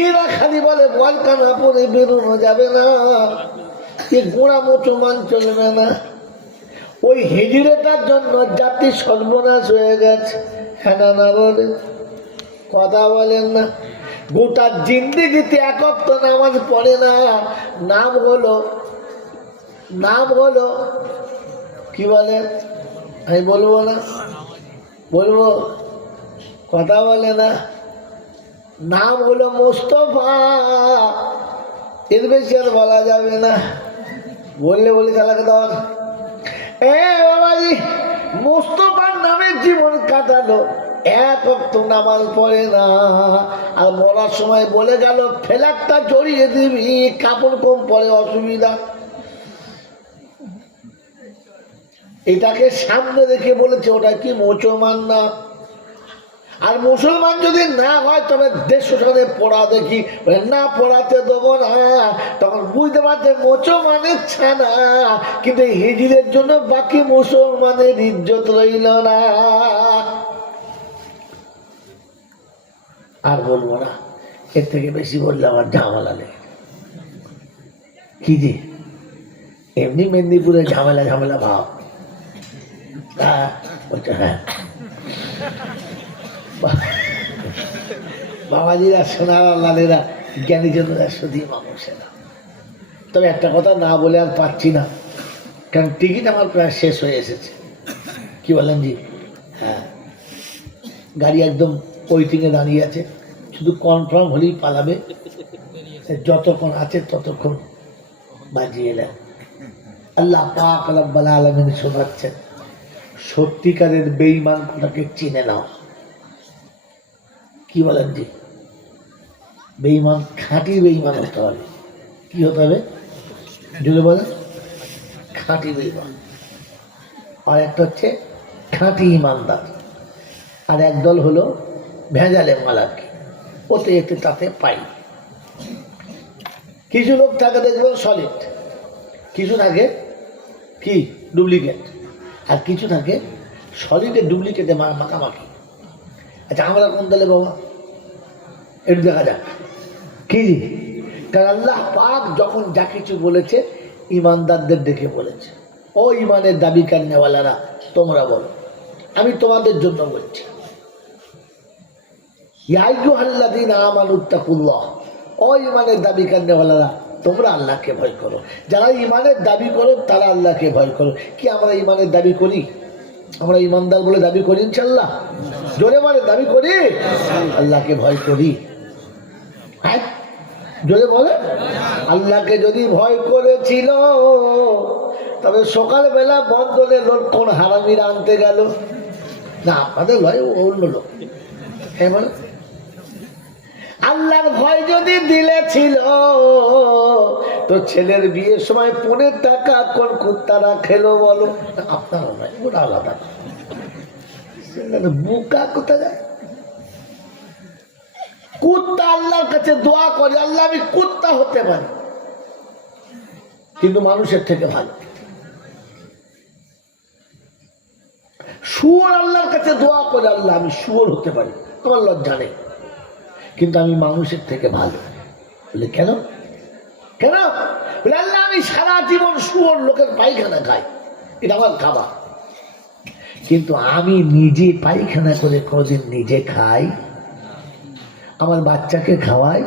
এরা খালি বলে বরখা না পরে বেরোনো যাবে না, এ গোড়া মুসলমান চলবে না। ওই হিজড়েটার জন্য জাতি সর্বনাশ হয়ে গেছে। হ্যাঁ না বলে কথা বলেন না। গোটা জিন্দিগিতে এক ওয়াক্ত নামাজ পড়ে না, নাম হলো কি বলে, আমি বলবো না, বলবো, কথা বলে না, নাম হলো মোস্তফা। এর বেশি আর বলা যাবে না, বললে বলি চালাকে দর। বাবাজি, মোস্তফার নামে জীবন কাটালো, এক ওয়াক্ত নামাজ পড়ে না, আর মরার সময় বলে গেল ফেলাকটা জড়িয়ে দিবি, কাপড় কম পরে অসুবিধা। এটাকে সামনে রেখে বলেছে ওটা কি মুসলমান না। আর মুসলমান যদি না হয় তবে দেশ শাসনে পড়া দেখি, না পড়াতে দেবো না। তখন বুঝতে পারছে মুসলমানের ছানা, কিন্তু হিজড়ের জন্য বাকি মুসলমানের ইজ্জত রইল না। আর বলবো না, এর থেকে বেশি বললে আমার ঝামেলা লেগে। কি যে এমনি মেদিনীপুরে ঝামেলা ভাব। বলছে হ্যাঁ বাবাজিরা, সোনার লালেরা, জ্ঞানীজনেরা, শুধু মানুষেরা। তবে একটা কথা না বলে আর পাচ্ছি না, কারণ টিকিট আমার প্রায় শেষ হয়ে এসেছে। কি বলেন জি? হ্যাঁ, গাড়ি একদম ওয়েটিংয়ে দাঁড়িয়ে আছে, শুধু কনফার্ম হলেই পালাবে। যতক্ষণ আছে ততক্ষণ বাজিয়ে নেন। আল্লাহ পাক রব্বুল আলামিন শোনাচ্ছেন, সত্যিকারের বেঈমান কোটাকে চিনে নাও। কি বলেন জি? বেঈমান, খাঁটি বেঈমান হতে হবে। কি হতে হবে? জুড়ে বলেন, খাঁটি বেঈমান। আর একটা হচ্ছে খাঁটি ইমানদার, আর একদল হলো ভেজালে মালাকি, ওতে একটু তাতে পাই। কিছু লোক থাকে দেখবেন সলিড, কিছু থাকে কি ডুপ্লিকেট, আর কিছু থাকে সলিডের ডুপ্লিকেটে মাখামাখি। আচ্ছা, আমরা কোন দলে বাবা? একটু দেখা যাক। কি? কারণ আল্লাহ পাক যখন যা কিছু বলেছে ইমানদারদের ডেকে বলেছে, ও ইমানের দাবিকার নেওয়ালারা, তোমরা বলো, আমি তোমাদের জন্য বলছি। ইয়া আইয়ুহাল্লাযীনা আমানুত্তাকুল্লাহ, ও ইমানের দাবিকার নেওয়ালারা, তোমরা আল্লাহকে ভয় করো। যারা ইমানের দাবি করো তারা আল্লাহকে ভয় করো। কি আমরা ইমানের দাবি করি? আমরা ইমানদার বলে দাবি করি ইনশাআল্লাহ? জোরে বলে দাবি করি? আল্লাহকে ভয় করি? হ্যাঁ, জোরে বলে। আল্লাহকে যদি ভয় করেছিল, তবে সকালবেলা বন্ধনে লোক কোন হারামিরা আনতে গেল? না, আপনাদের ভয় অন্য লোক। হ্যাঁ বলে, আল্লাহর ভয় যদি দিলে ছিল, তো ছেলের বিয়ের সময় 15 টাকা কোন কুত্তারা খেলো বলো? আপনারা নয়, ওটা আলাদা। বুকা কোথায় যায়? কুত্তা আল্লাহর কাছে দোয়া করে, আল্লাহ আমি কুত্তা হতে পারি, কিন্তু মানুষের থেকে ভালো। শুয়োর আল্লাহর কাছে দোয়া করে, আল্লাহ আমি শুয়োর হতে পারি, তোমার লজ্জা নেই, কিন্তু আমি মানুষের থেকে ভালো। বলে কেন? কেন? বলে আল্লাহ আমি সারা জীবন শুয়োর, লোকের পায়খানা খাই, এটা আমার খাবার, কিন্তু আমি নিজে পায়খানা করে কোনদিন নিজে খাই, আমার বাচ্চাকে খাওয়াই,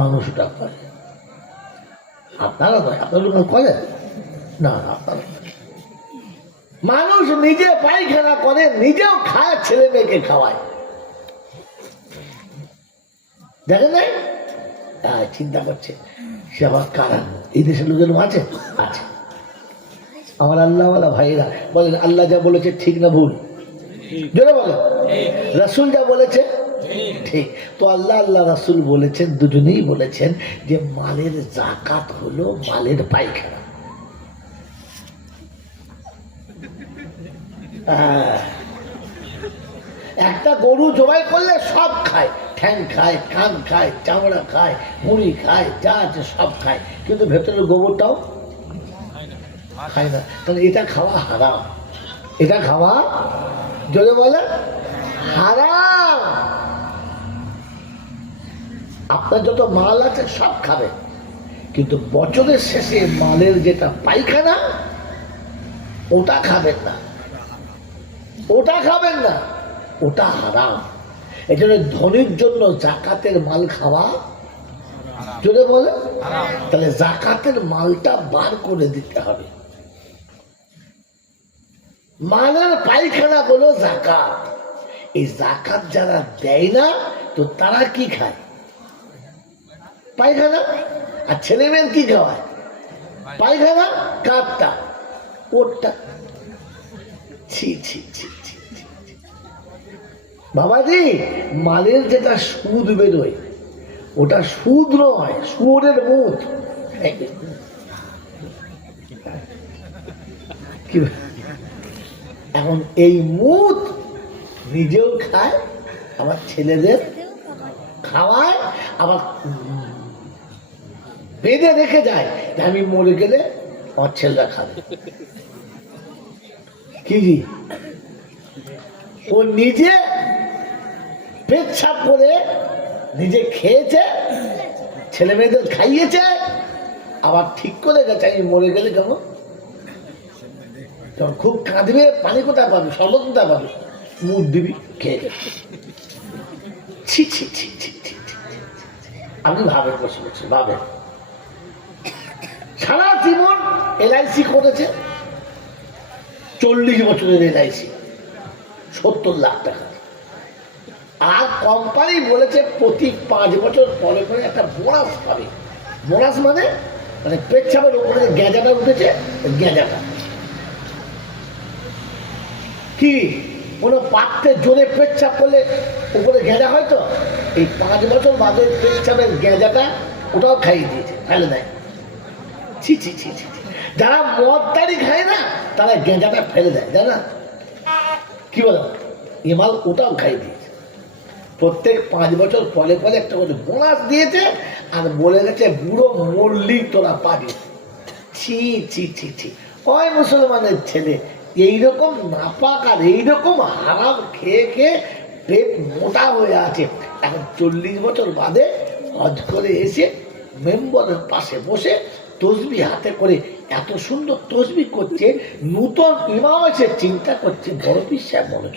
মানুষটা করে। আপনারা নয়, আপনারা করেন না? আপনারা মানুষ নিজে পায়খানা করে, নিজেও খায়, ছেলে মেয়েকে খাওয়ায়। দেখেন নাই? চিন্তা করছে সে আবার কারা? এই দেশের লোকের আছে? আছে। আমার আল্লাহওয়ালা ভাইরা বলেন, আল্লাহ যা বলেছে ঠিক না ভুল? জোরে বলেন। রাসূল যা বলেছে ঠিক। তো আল্লাহ রাসূল বলেছেন, দুজনেই বলেছেন যে মালের যাকাত হলো মালের পায়খানা। একটা গরু জবাই করলে সব খায়, ঠ্যাং খায়, কান খায়, চামড়া খায়, মুড়ি খায়, যা আছে সব খায়, কিন্তু ভেতরের গোবরটাও খায় না। তাহলে এটা খাওয়া হারাম। এটা খাওয়া, জোরে বলে, হারাম। আপনার যত মাল আছে সব খাবে, কিন্তু বছরের শেষে মালের যেটা পায়খানা, ওটা খাবেন না, ওটা খাবেন না, ওটা হারাম। এই জন্য ধনীর জন্য জাকাতের মাল খাওয়া, জোরে বলে, তাহলে জাকাতের মালটা বার করে দিতে হবে। মালের পায়খানা বলো জাকাত। এই জাকাত যারা দেয় না, তো তারা কি খায়? পায়খানা। আর ছেলে মেয়ের কি খাওয়ায়? পায়খানা। কাঠটা, ওটা। ছি ছি ছি ছি। বাবাজি, মালের যেটা সুদ বেরোয়, ওটা সুদ নয়, শুয়োরের মুখ। এখন এই মুখ নিজেও খায়, আমার ছেলেদের খাওয়ায়, আবার বেঁধে রেখে যায়, আমি মরে গেলে আমার ছেলেরা খাবে। কি ও নিজে পেচ্ছাপ করে নিজে খেয়েছে, ছেলে মেয়েদের খাইয়েছে, আবার ঠিক করে গেছে আমি মরে গেলে কেমন? যখন খুব কাঁদবে, পানি কোথায় পাবি, শরবত কোথায় পাবি? মুখ দিবি, খেয়ে। ছি ছি ছি ছি ছি। আপনি ভাবেন, বসে বসে ভাবেন, সারা জীবন LIC করেছে, 40 বছরের LIC, 70 লাখ টাকা। আর কোম্পানি বলেছে প্রতি 5 বছর পরে পরে একটা বোনাস পাবে। বোনাস মানে মানে পেচ্ছাপের উপরে যে গ্যাঁজাটা উঠেছে, গ্যাঁজাটা কি কোনো পাত্রে জোরে পেচ্ছাপ করলে উপরে গ্যাঁজা হয় তো, এই 5 বছর বাদে পেচ্ছাপের গ্যাঁজাটা ওটাও খাইয়ে দিয়েছে, ফেলে দেয়। ছি ছি ছি ছি। যারা মদদারি খায় না তারা গেঁজাটা ফেলে দেয়, তাই না? কি বলো, এমাল ওটাও খাইয়ে দিয়েছে। প্রত্যেক 5 বছর পরে পরে একটা করে বোনাস দিয়েছে, আর বলে গেছে বুড়ো মল্লি তোরা পাবি। ছি ছি ছি ছি। ওই মুসলমানের ছেলে এইরকম নাপাক আর এইরকম হারাম খেয়ে খেয়ে পেট মোটা হয়ে আছে, এখন 40 বছর বাদে হজ করে এসে মেম্বরের পাশে বসে তসবি হাতে করে এত সুন্দর তসবি করছে, নূতন ইমাম এসে চিন্তা করছে বড় পীর সাহেব মনে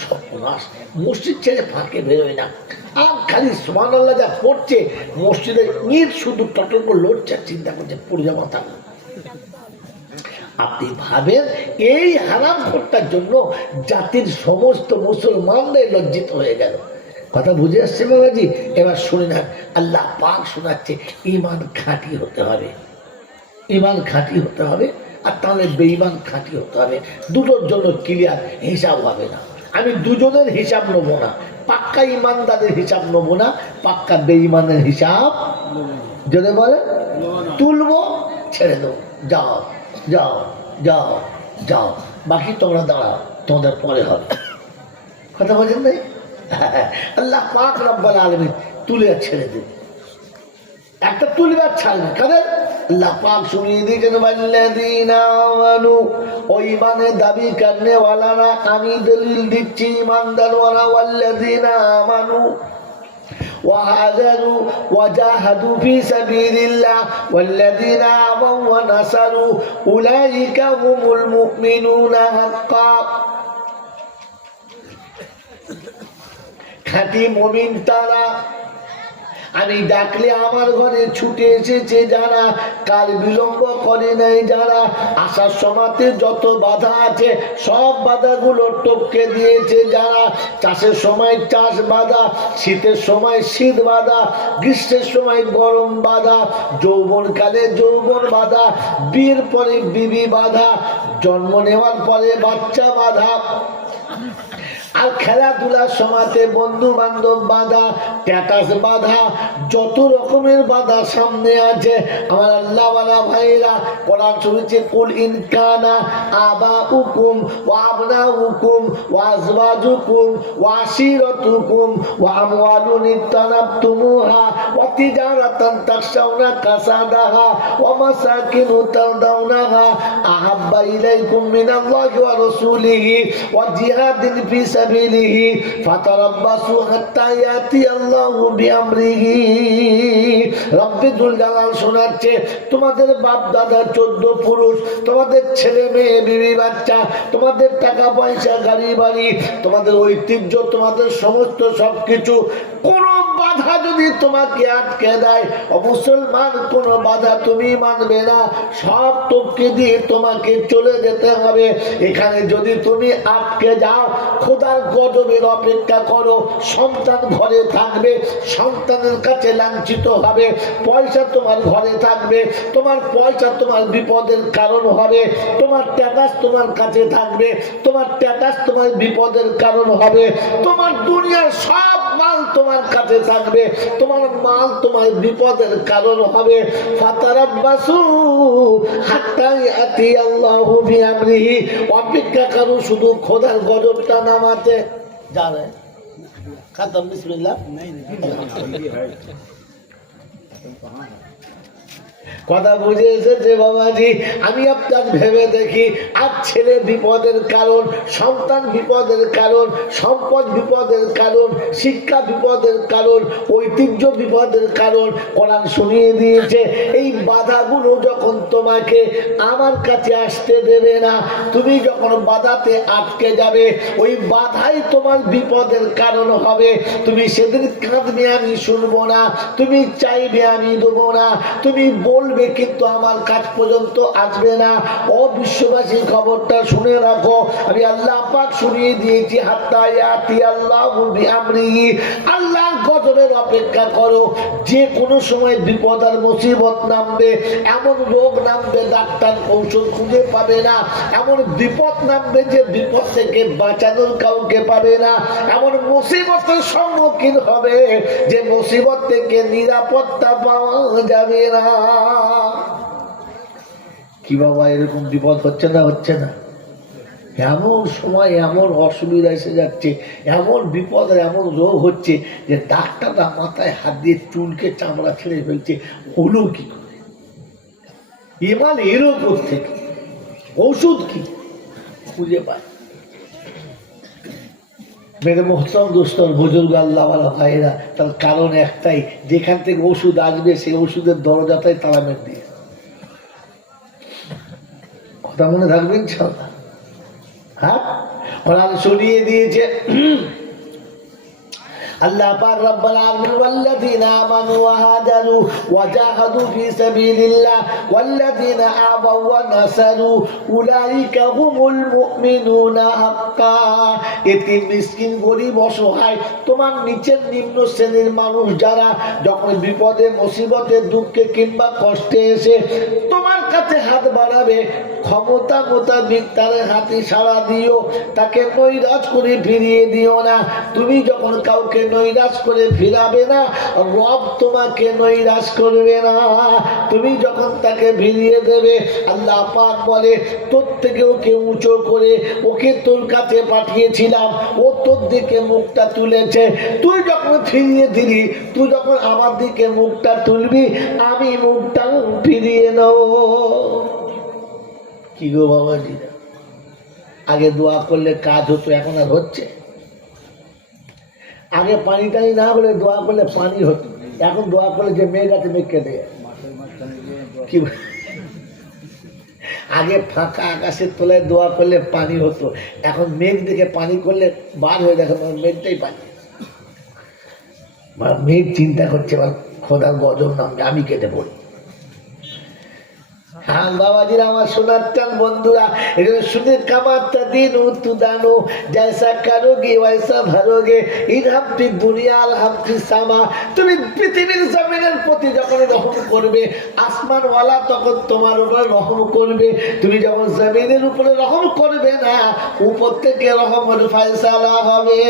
সর্বনাশ, মসজিদ ছেড়ে ফাঁকে বেরোয় না, আর খালি সুবহানাল্লাহ যা পড়ছে, মসজিদের ইট শুধু টটর করে লড়ছে, চিন্তা করছে পড়ে যাওয়া থাকা। আপনি ভাবেন এই হারাম খোরটার জন্য জাতির সমস্ত মুসলমানদের লজ্জিত হয়ে গেল। কথা বুঝে আসছে বাবাজি? এবার শুনে না, আল্লাহ পাক শোনাচ্ছে ঈমান খাঁটি হতে হবে, ঈমান খাঁটি হতে হবে, আর তাহলে বেঈমান খাঁটি হতে হবে। দুটোর জন্য ক্লিয়ার হিসাব হবে না। আমি দুজনের হিসাব নেবো না, পাক্কা ইমানদারের হিসাব নেবো না, পাক্কা বেঈমানের হিসাব যদি বলে তুলবো, ছেড়ে দেবো, যাও যাও যাও যাও, বাকি তোমরা দাঁড়াও, তোমাদের পরে হবে। কথা বলছেন ভাই? আল্লাহ পাক রব্বুল আলামিন তুলে ছেড়ে দেবে, একটা তুলবে আর ছাড়বে। কাদের? আল্লাহ পাক শুনিয়ে দিয়েছেন ওয়াল্লাযীনা আমানু, ওই ইমানের দাবি করনে ওয়ালারা, আমি দলিল দিচ্ছি ইমানদার ওয়ালা, ওয়াল্লাযীনা আমানু وهاجروا وجاهدوا في سبيل الله والذين آووا ونصروا أولئك هم المؤمنون حقا। খাঁটি মুমিন তারা, আমি ডাকলে আমার ঘরে ছুটে এসেছে যারা, কাল বিলম্ব করে নাই যারা, আসার সময়তে যত বাধা আছে সব বাধাগুলো টপকে দিয়েছে যারা। চাষের সময় চাষ বাধা, শীতের সময় শীত বাধা, গ্রীষ্মের সময় গরম বাধা, যৌবনকালে যৌবন বাধা, বিয়ের পরে বিবি বাধা, জন্ম নেওয়ার পরে বাচ্চা বাধা, আর খেলাধুলার সময়তে বন্ধু বান্ধব বাধা, স্ট্যাটাস বাধা, যত রকমের বাধা সামনে আছে। আমার আল্লাহওয়ালা ভাইরা কোরআন শুনেছে, কুল ইন কানা আবাউকুম ওয়া আবনাউকুম ওয়া আজওয়াজুকুম ওয়া আশিরাতুকুম ওয়া আমওয়ালুন ইত্তানাবতুমুহা ওয়া তিজারাতান তাখশাউনা কাসাদাহা ওয়া মাসাকিনু তারদাউনাহা আহাব্বা ইলাইকুম মিনাল্লাহি ওয়া রাসূলিহি ওয়া জিহাদিন ফি সাবিলিহি ফাতারাব্বাসু হাত্তা ইয়াতি আল্লাহু বিআমরিহি। রব্বুল জালাল শোনাচ্ছে, তোমাদের বাপ দাদা 14 পুরুষ, তোমাদের ছেলে মেয়ে বিবি বাচ্চা, তোমাদের টাকা পয়সা গাড়ি বাড়ি, তোমাদের ঐতিহ্য, তোমাদের সমস্ত সবকিছু, কোন বাধা যদি তোমাকে আটকে দেয়, মুসলমান কোন বাধা তুমি মানবে না, সব টপকে দিয়ে তোমাকে চলে যেতে হবে। এখানে যদি তুমি আটকে যাও, খোদার গজবের অপেক্ষা করো। সন্তান ঘরে থাকবে, সন্তানের কাছে লাঞ্ছিত হবে, পয়সা তোমার ঘরে থাকবে, তোমার পয়সা তোমার বিপদের কারণ হবে, তোমার স্ট্যাটাস তোমার কাছে থাকবে, তোমার স্ট্যাটাস তোমার বিপদের কারণ হবে, তোমার দুনিয়ার সব মাল তোমার কাছে থাকবে, তোমার মাল তোমার বিপদের কারণ হবে। ফাতারাব্বাসু হাত্তা ইয়াতি আল্লাহু বিআমরিহি, অপেক্ষা করো শুধু খোদার গজবটা নামাতে। জানে খতম, বিসমিল্লাহ। কথা বুঝে এসেছে বাবাজি? আমি আপনার ভেবে দেখি, আর ছেলে বিপদের কারণ, সন্তান বিপদের কারণ, সম্পদ বিপদের কারণ, শিক্ষা বিপদের কারণ, ঐতিহ্য বিপদের কারণ। কোরআন শুনিয়ে দিয়েছে এই বাধাগুলো যখন তোমাকে আমার কাছে আসতে দেবে না, তুমি যখন বাধাতে আটকে যাবে, ওই বাধাই তোমার বিপদের কারণ হবে। তুমি সেদিন কাঁদবে, আমি শুনবো না। তুমি চাইবে, আমি দেবো না। তুমি বলবে কিন্তু আমার কাছ পর্যন্ত আসবে না। ও বিশ্ববাসীর খবরটা শুনে রাখো, আমি আল্লাহ পাক শুনিয়ে দিয়েছি, হাত্তা ইয়াতি আল্লাহু বিআমরিহি, আল্লাহর গজবের অপেক্ষা করো। যে কোনো সময় বিপদ আর মুসিবত নামবে, এমন রোগ নামবে ডাক্তার ঔষধ খুঁজে পাবে না, এমন বিপদ নামবে যে বিপদ থেকে বাঁচানোর কাউকে পাবে না, এমন মুসিবতের সম্মুখীন হবে যে মুসিবত থেকে নিরাপত্তা পাওয়া যাবে না। কি বাবা, এরকম বিপদ হচ্ছে না? হচ্ছে না? এমন সময় এমন অসুবিধা এসে যাচ্ছে, এমন বিপদ আর এমন রোগ হচ্ছে যে ডাক্তাররা মাথায় হাত দিয়ে চুলকে চামড়া ছেড়ে ফেলছে। হলো কি করে? এবার এরও থেকে ওষুধ কি খুঁজে পায়? মেরে মোহতরম দোস্তর বুজুর্গ আল্লাহওয়ালা ভাইয়েরা, তার কারণ একটাই, যেখান থেকে ওষুধ আসবে সেই ওষুধের দরজাটাই তালা মেরে দিয়ে। কথা মনে থাকবে ইনশাআল্লাহ? হ্যাঁ, কোরআন শুনিয়ে দিয়েছে আল্লাহ পাক রব্বুল আলামিন, ওয়াল্লাযীনা আমানু ওয়া হাজারু ওয়া জাহাদু ফি সাবিলিল্লাহ ওয়াল্লাযীনা আওয়াউ ওয়া নাসারু উলাইকা হুমুল মুমিনুনা হাক্কা। এতিম, মিসকিন, গরীব, অসহায়, তোমার নিচের নিম্ন শ্রেণীর মানুষ যারা যখন বিপদে, মুসিবতে, দুঃখে কিংবা কষ্টে এসে তোমার কাছে হাত বাড়াবে, ক্ষমতা মোতাবিক তার হাতে সাড়া দিও, তাকে নৈরাশ করে ফিরিয়ে দিও না। তুমি যখন কাউকে নৈরাশ করে ফিরাবে না, রব তোমাকে নৈরাশ করবে না। তুমি যখন তাকে ফিরিয়ে দেবে, আল্লাহ পাক বলে তোর থেকে ওকে উঁচু করে ওকে তোর কাছে পাঠিয়েছিলাম, ও তোর দিকে মুখটা তুলেছে। তুই যখন ফিরিয়ে দিলি, তুই যখন আমার দিকে মুখটা তুলবি, আমি মুখটা ফিরিয়ে নেব। কি গো বাবাজি, আগে দোয়া করলে কাজ হতো, এখন আর হচ্ছে? আগে পানি টানি না বলে দোয়া করলে পানি হতো, এখন দোয়া করলে যে মেঘ আছে মেঘ কেটে যায়। কি আগে ফাঁকা আকাশের তলায় দোয়া করলে পানি হতো, এখন মেঘ দেখে পানি করলে বার হয়ে দেখে মেঘটাই পানি। মেঘ চিন্তা করছে খোদার গজব নামবে, আমি কেটে পড়ি। হ্যাঁ বাবাজিরা, আমার সোনার চান বন্ধুরা, এখানে শুনে কামারটা দিন তু দানো, জয়সা কারোগে ওয়াইসা ভরোগে, ইনহামতি দুনিয়া আলহামতি সামা। তুমি পৃথিবীর জমিনের প্রতি যখন রহম করবে, আসমানওয়ালা তখন তোমার উপরে রহম করবে। তুমি যখন জমিনের উপরে রহম করবে না, উপর থেকে রহমের ফয়সালা হবে।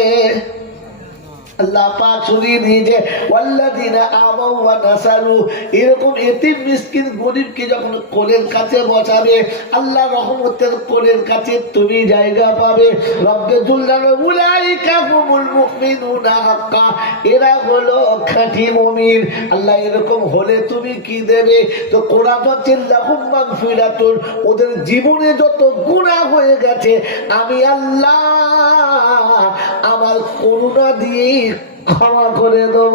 আল্লাহ পাক শুনিয়ে দিয়েছে, ওয়াল্লাযীনা আমানু ওয়া নাসারু, এরকম এতিম, মিসকিন, গরীবকে যখন কোলের কাছে বসাবে, আল্লাহ রহমতের কোলের কাছে তুমি জায়গা পাবে। রব্বে জুল্লানা উলাইকা হুমুল মুমিনুনা হাক্কা, এরা হলো খাঁটি মুমিন। আল্লাহ এরকম হলে তুমি কি দেবে? তো কোরআন হচ্ছে লাহুম মাগফিরাতুন, ওদের জীবনে যত গুনাহ হয়ে গেছে আমি আল্লাহ আমার করুণা দিয়ে ক্ষমা করে দেব।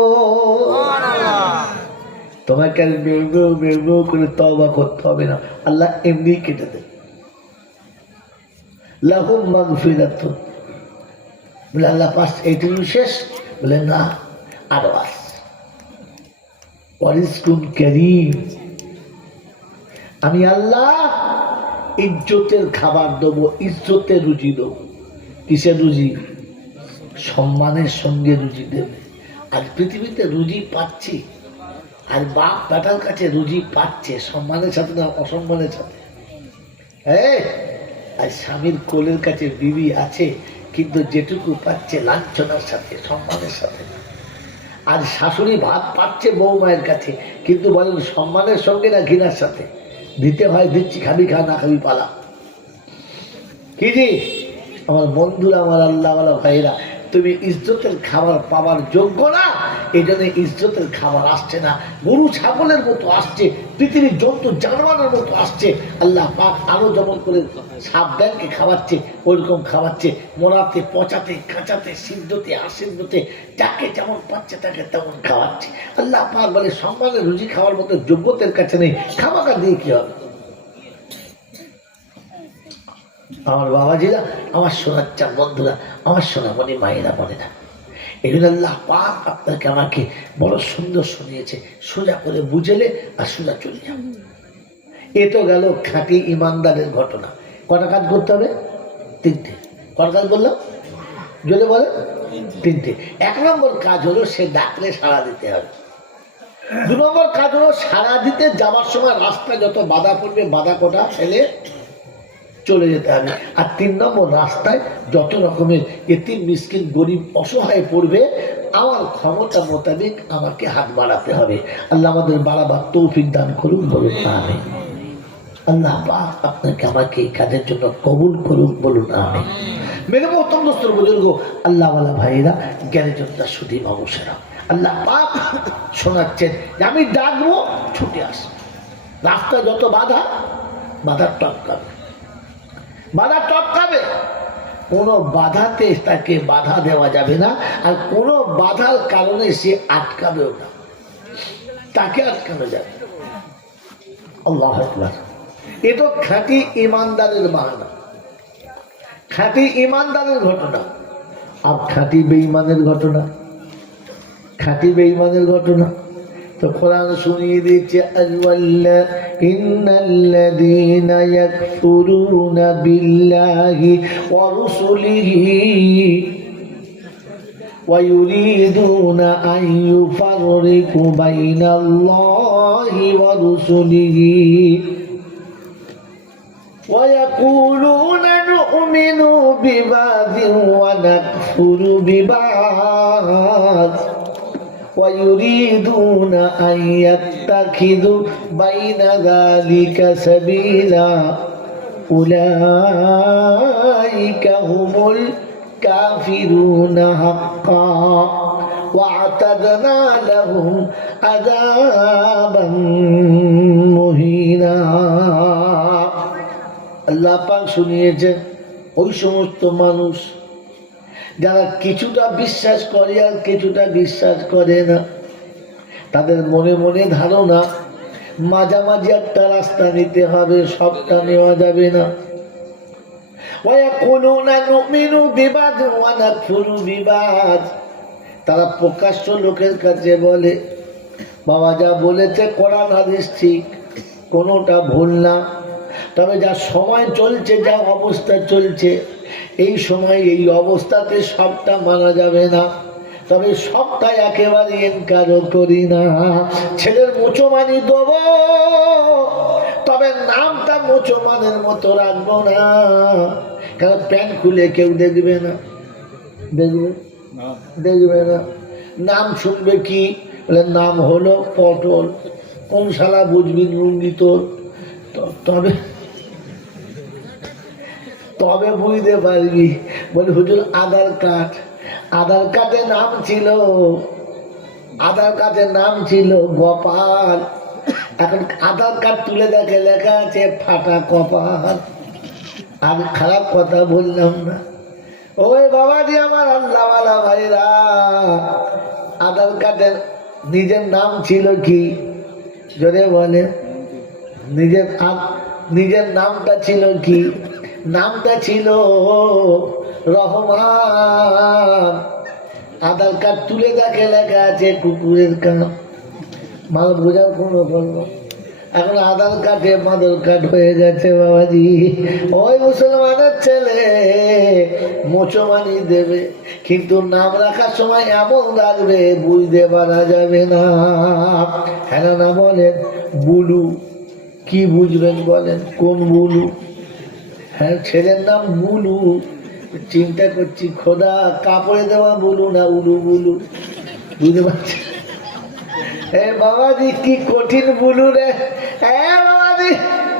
তোমাকে আর বেরবো করে তওবা করতে হবে না, আল্লাহ এমনি কেটে দেবে। লাহুম মাগফিরাতুন, বলে আল্লাহ পাস এইটুকু শেষ? বলে না, আরো আছে। ওয়ারিজকুন কারীম, আমি আল্লাহ ইজ্জতের খাবার দেবো, ইজ্জতের রুজি দেবো। কিসের রুজি? সম্মানের সঙ্গে রুজি দেবে। আর পৃথিবীতে রুজি পাচ্ছি, আর বাপ বেটার কাছে রুজি পাচ্ছে, সম্মানের সাথে না অসম্মানের সাথে। হ্যাঁ, আর স্বামীর কোলের কাছে বিবি আছে, কিন্তু যেটুকু পাচ্ছে লাঞ্ছনার সাথে, সম্মানের সাথে। আর শাশুড়ি ভাত পাচ্ছে বৌমায়ের কাছে, কিন্তু বলেন সম্মানের সঙ্গে না ঘৃণার সাথে। দিতে হয় দিচ্ছি, খাবি খা, না খাবি পালা। কি জি আমার বন্ধুরা, আমার আল্লাহওয়ালা ভাইরা, তুমি ইজ্জতের খাবার পাওয়ার যোগ্য না, এই জন্য ইজ্জতের খাবার আসছে না, গরু ছাগলের মতো আসছে, পৃথিবীর জন্তু জানোয়ারের মতো আসছে। আল্লাহ পাক আরো যেমন করে সাবধানকে খাওয়াচ্ছে ওইরকম খাওয়াচ্ছে, মোড়াতে পচাতে কাঁচাতে সিদ্ধতে আসিদ্ধতে যাকে যেমন পাচ্ছে তাকে তেমন খাওয়াচ্ছে। আল্লাহ পাক বলে সম্মানের রুজি খাওয়ার মতো যোগ্যতার কাছে নেই, খাওয়াটা দিয়ে কি হবে? আমার বাবাজিরা, আমার সোনার চাঁদ বন্ধুরা, আমার সোনামণি মায়েরা বলে না, এই জন্য আল্লাহ পাক আপনাকে আমাকে বড় সুন্দর শুনিয়েছে, সোজা করে বুঝেলে আর সোজা চলে যাও। এ তো গেল খাঁটি ইমানদারের ঘটনা। কটা কাজ করতে হবে? তিনটে। কটা কাজ বললাম? যদি বলে তিনটে। এক নম্বর কাজ হলো সে ডাকলে সাড়া দিতে হবে। দু নম্বর কাজ হলো সাড়া দিতে যাওয়ার সময় রাস্তায় যত বাধা পড়বে বাধা কোটা ফেলে চলে যেতে হবে। আর তিন নম্বর, রাস্তায় যত রকমের এতিম মিসকিন গরিব অসহায় পড়বে আমার ক্ষমতা মোতাবেক আমাকে হাত বাড়াতে হবে। আল্লাহ আমাদের বাড়াবার তৌফিক দান করুন, বলুন আমিন। আল্লাহ পাক আপনাকে আমাকে এই কাজের জন্য কবুল করুন, বলুন আমিন। মেরে মহতরম দোস্তর বুজুর্গ, আল্লাহওয়ালা ভাইরা, জ্ঞানীজনরা, সুধী মানুষেরা, আল্লাহ পাক শোনাচ্ছেন যে আমি ডাকবো ছুটে আস। রাস্তায় যত বাধা, বাধা টপকাবে, বাধা টপকাবে। কোনো বাধাতে তাকে বাধা দেওয়া যাবে না, আর কোনো বাধার কারণে সে আটকাবেও না, তাকে আটকানো যাবে। আল্লাহু আকবার। এ তো খাঁটি ইমানদারের বাহানা, খাঁটি ইমানদারের ঘটনা। আর খাঁটি বেঈমানের ঘটনা, খাঁটি বেঈমানের ঘটনা তো কোরআন শুনিয়ে দিচ্ছে, ইন্নাল্লাযীনা ইয়াকফুরুনা বিল্লাহি ওয়া রুসুলিহি ওয়া ইউরিদুনা আন ইউফাররিকু বাইনাল্লাহি ওয়া রুসুলিহি ওয়া ইয়াকুলুনা নু'মিনু বিবাযিন ওয়া নাকফুরু বিবায ويريدون أن يتخذوا بين ذلك سبيلا أولئك هم الكافرون حقا واعتدنا لهم عذابا مهينا। আল্লাহ পাক শুনিয়েছেন ওই সমস্ত মানুষ যারা কিছুটা বিশ্বাস করে আর কিছুটা বিশ্বাস করে না, তাদের মনে মনে ধারণা মাঝামাঝি একটা রাস্তা নিতে হবে, সবটা নেওয়া যাবে না। তারা প্রকাশ্য লোকের কাছে বলে, বাবা যা বলেছে কোরআন হাদিস ঠিক, কোনোটা ভুল না, তবে যা সময় চলছে, যা অবস্থা চলছে, এই সময় এই অবস্থাতে সবটা মানা যাবে না, তবে সবটাই একেবারে ইনকারও করি না। ছেলের মুচোমানি দেব, তবে নামটা মুচোমানের মতো রাখবো না, কারণ প্যান্ট খুলে কেউ দেখবে না, দেখবে না। নাম শুনবে কি বলে, নাম হলো পটল, কোন শালা বুঝবি লুঙ্গি তোর, তবে তবে বুঝতে পারবি। বলে হুজুর আধার কার্ড, আধার কার্ডে নাম ছিল, আধার কার্ডের নাম ছিল গোপাল, এখন আধার কার্ড তুলে দেখে লেখা আছে ফাটা কপাল। আমি খারাপ কথা বললাম না। ওই বাবাজি আমার, আল্লাহওয়ালা ভাইরা, আধার কার্ডের নিজের নাম ছিল কি জোরে বলে, নিজের নামটা ছিল কি? নামটা ছিল রহমান। আধার কার্ড তুলে দেখে লেখা আছে কুকুরের কান। মাল বোঝার কোনো বলবো, এখন আধার কার্ডে মাদর কার্ড হয়ে গেছে বাবাজি। ওই মুসলমানের ছেলে মোচমানি দেবে, কিন্তু নাম রাখার সময় এমন রাখবে বুঝতে পারা যাবে না। হ্যাঁ না বলেন? বুলু কি বুঝবেন বলেন? কোন বুলু? হ্যাঁ, ছেলের নাম বুলু। চিন্তা করছি খোদা কাপড়ে দেওয়া বুলু না উলু বুলু, বুঝতে পারছি? বাবাজি কি কঠিন বুলু রে। হ্যাঁ বাবাজি,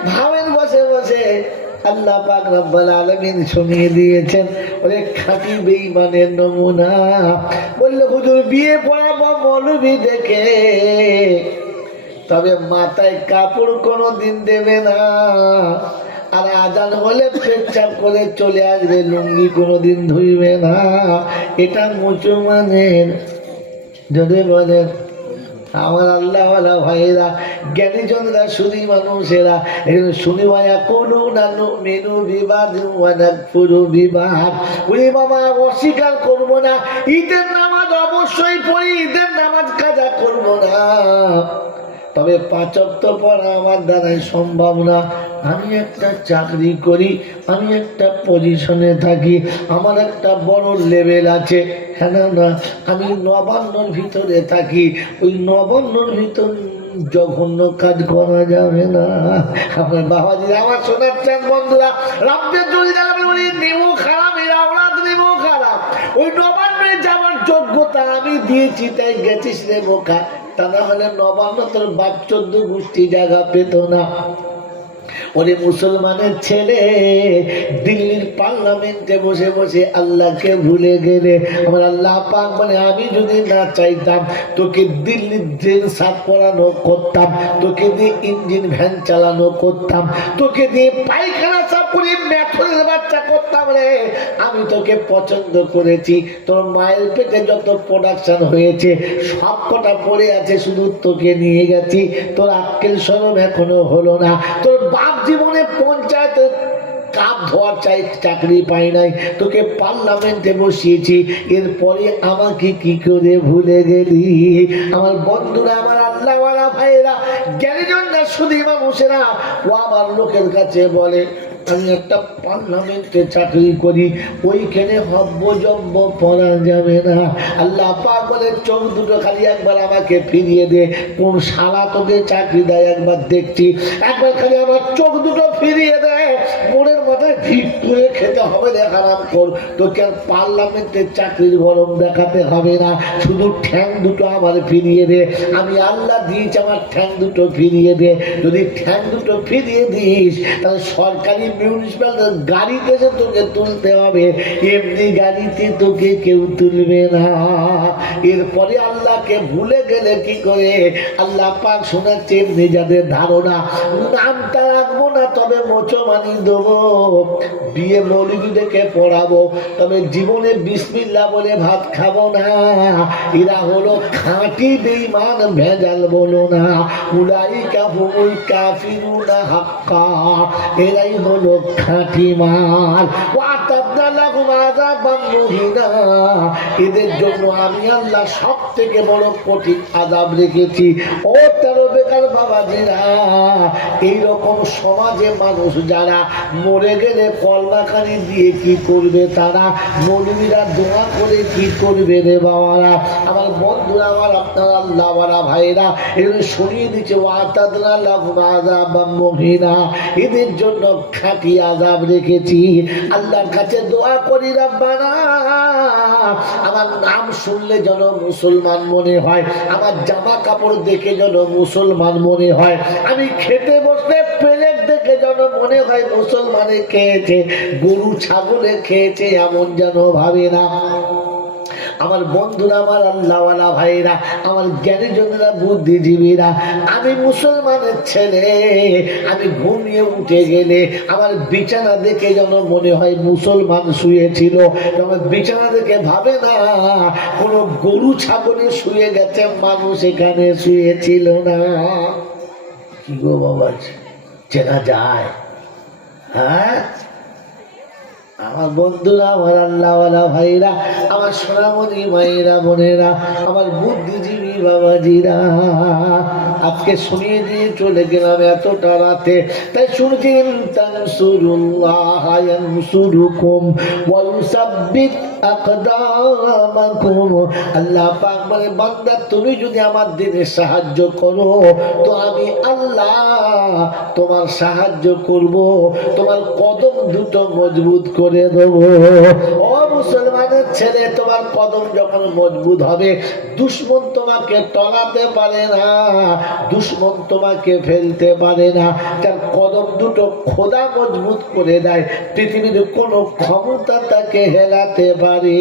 ভাবেন বসে বসে আল্লাহ পাক রব্বুল আলামিন শুনিয়ে দিয়েছেন। ওরে খাঁটি বেঈমানের নমুনা। বলল হুজুর বিয়ে পড়াবো মৌলবি দেখে, তবে মাথায় কাপড় কোনোদিন দেবে না, আর আজান হলে পেচ্ছাপ করে চলে আসবে, লুঙ্গি কোনোদিন ধুইবে না। এটা মুসলমানের। যদি বলেন আমার আল্লাহওয়ালা ভাইয়েরা, জ্ঞানীজনরা, শুধু মানুষেরা এখানে শুনি ভাইয়া কোনো না মেনু বিবাদ পুরো বিবাদ। উনি বাবা অস্বীকার করবো না, ঈদের নামাজ অবশ্যই পড়ি, ঈদের নামাজ কাজা করবো না, তবে 5 ওয়াক্ত পড়া আমার দ্বারাই সম্ভব না। আমি একটা চাকরি করি, আমি একটা পজিশনে থাকি, আমার একটা বড় লেভেল আছে। হ্যাঁ না, আমি নবান্নর ভিতরে থাকি, ওই নবান্নর ভিতর জঘন্য কাজ করা যাবে না। আমার বাবাজি, আমার শোনার চান বন্ধুরা, রাব্বের জন্য যাবে উনি নিমো খারাপ, এরা ওরা নিমো খারাপ। ওই নবান্নে যাওয়ার যোগ্যতা আমি দিয়েছি, তাই গেছিস রে বোকা। তা না হলে নবান্ন তোর বাপ 14 গোষ্ঠী জায়গা পেত না। ওরে মুসলমানের ছেলে, দিল্লির পার্লামেন্টে বসে বসে আল্লাহকে ভুলে গেলে। আমার আল্লাহ পাক বলে আমি যদি না চাইতাম তোকে দিল্লির ট্রেন সাফ করানো করতাম, তোকে দিয়ে ইঞ্জিন ভ্যান চালানো করতাম, তোকে দিয়ে পায়খানা সাফ করে মেথরের বাচ্চা করতাম রে। আমি তোকে পছন্দ করেছি, তোর মায়ের পেটে যত প্রোডাকশন হয়েছে সব কটা পড়ে আছে, শুধু তোকে নিয়ে গেছি। তোর আক্কেল শরম এখনো হলো না। তোর বাপ জীবনে পঞ্চায়েত কাপ ধোয়ার চাকরি পাই নাই, তোকে পার্লামেন্টে বসিয়েছি, এরপরে আমাকে কি করে ভুলে গেলি? আমার বন্ধুরা, আমার আল্লাহওয়ালা ভাইয়েরা, জ্ঞানীজনরা, শুধু মানুষেরা, ও আমার লোকের কাছে বলে আমি একটা পার্লামেন্টে চাকরি করি, ওইখানে হব্য জব্য পড়া যাবে না। আল্লাহ পাক বলে চোখ দুটো খালি একবার আমাকে ফিরিয়ে দে, কোন শালা তোকে চাকরি দেয় একবার দেখছি, একবার খালি আমার চোখ দুটো ফিরিয়ে দেয়, মনের মাথায় ঠিক করে খেতে হবে রে হারাম কর। তোকে আর পার্লামেন্টের চাকরির গরম দেখাতে হবে না, শুধু ঠ্যাং দুটো আমার ফিরিয়ে দে। আমি আল্লাহ দিয়েছি, আমার ঠ্যাং দুটো ফিরিয়ে দে। যদি ঠ্যাং দুটো ফিরিয়ে দিস, তাহলে সরকারি মিউনিসিপ্যাল গাড়িতে তোকে তুলতে হবে, এমনি গাড়িতে তোকে কেউ তুলবে না। এরপরে আল্লাহকে ভুলে গেলে কি করে? আল্লাহ পাক শোনাচ্ছে এমনি যাদের ধারণা নামটা রাখবো না, তবে মোচমানি দেবো, বিয়ে মৌলবি ডেকে পড়াবো, তবে জীবনে বিসমিল্লাহ বলে ভাত খাবো না। এরা হলো খাঁটি বেঈমান, ভেজাল বলো না। উলাইকা হুমুল কাফিরুনা হাক্কা, এরাই হলো খাঁটি মাল। ওয়াতাবনা লাহুম আযাবান মুহিনা, এদের জন্য আমি আল্লাহ সব থেকে বড় কঠিন আযাব রেখেছি। ও তেরো বেকার বাবাজিরা, এইরকম সমাজে মানুষ যারা মরে গেলে কলমাখানি দিয়ে কি করবে তারা? মৌলবীরা দোয়া করে কি করবে রে বাবারা? আমার বন্ধুরা, আমার আপনার আল্লাহওয়ালা ভাইরা, এগুলো শুনিয়ে দিচ্ছে ওয়াতাদনা লাহুম আযাবান মুহিনা, এদের জন্য খাঁটি আযাব রেখেছি। আল্লাহর কাছে দোয়া করি, রব্বানা আমার নাম শুনলে যেন মুসলমান মনে হয়, আমার জামা কাপড় দেখে যেন মুসলমান মনে হয়, আমি খেতে বসলে প্লেট দেখে যেন মনে হয় মুসলমানে খেয়েছে, গরু ছাগলে খেয়েছে এমন যেন ভাবে না। আমার বন্ধুরা, আমার আল্লাহওয়ালা ভাইরা, আমার জ্ঞানীজনেরা, বুদ্ধিজীবীরা, আমি মুসলমানের ছেলে, আমি ঘুমিয়ে উঠে গেলে আমার বিছানা দেখে যেন মনে হয় মুসলমান শুয়েছিল, আমার বিছানা দেখে ভাবে না কোনো গরু ছাগলে শুয়ে গেছে, মানুষ এখানে শুয়েছিল না। কি গো বাবা, চেনা যায়? হ্যাঁ আমার বন্ধুরা, আমার আল্লাহওয়ালা ভাইরা, আমার সোনামণি মায়েরা, বোনেরা, আমার বুদ্ধিজীবী বাবাজিরা, আজকে শুনিয়ে দিয়ে চলে গেলাম এতটা রাতে। তাই শুনছেন তানসুরুল্লাহ ইয়ানসুরুকুম ওয়া ইউসাব্বিত আকদামাকুম। আল্লাহ পাক বলে বান্দা, তুমি যদি আমার দিনে সাহায্য করো তো আমি আল্লাহ তোমার সাহায্য করব, তোমার কদম দুটো মজবুত করে দেবো। ও মুসলমানের ছেলে, তোমার কদম যখন মজবুত হবে, দুশমন তোমাকে টলাতে পারে না, দুশমন তোমাকে ফেলতে পারে না। তার কদম দুটো খোদা মজবুত করে দেয়, পৃথিবীর কোনো ক্ষমতা তাকে হেলাতে পারে।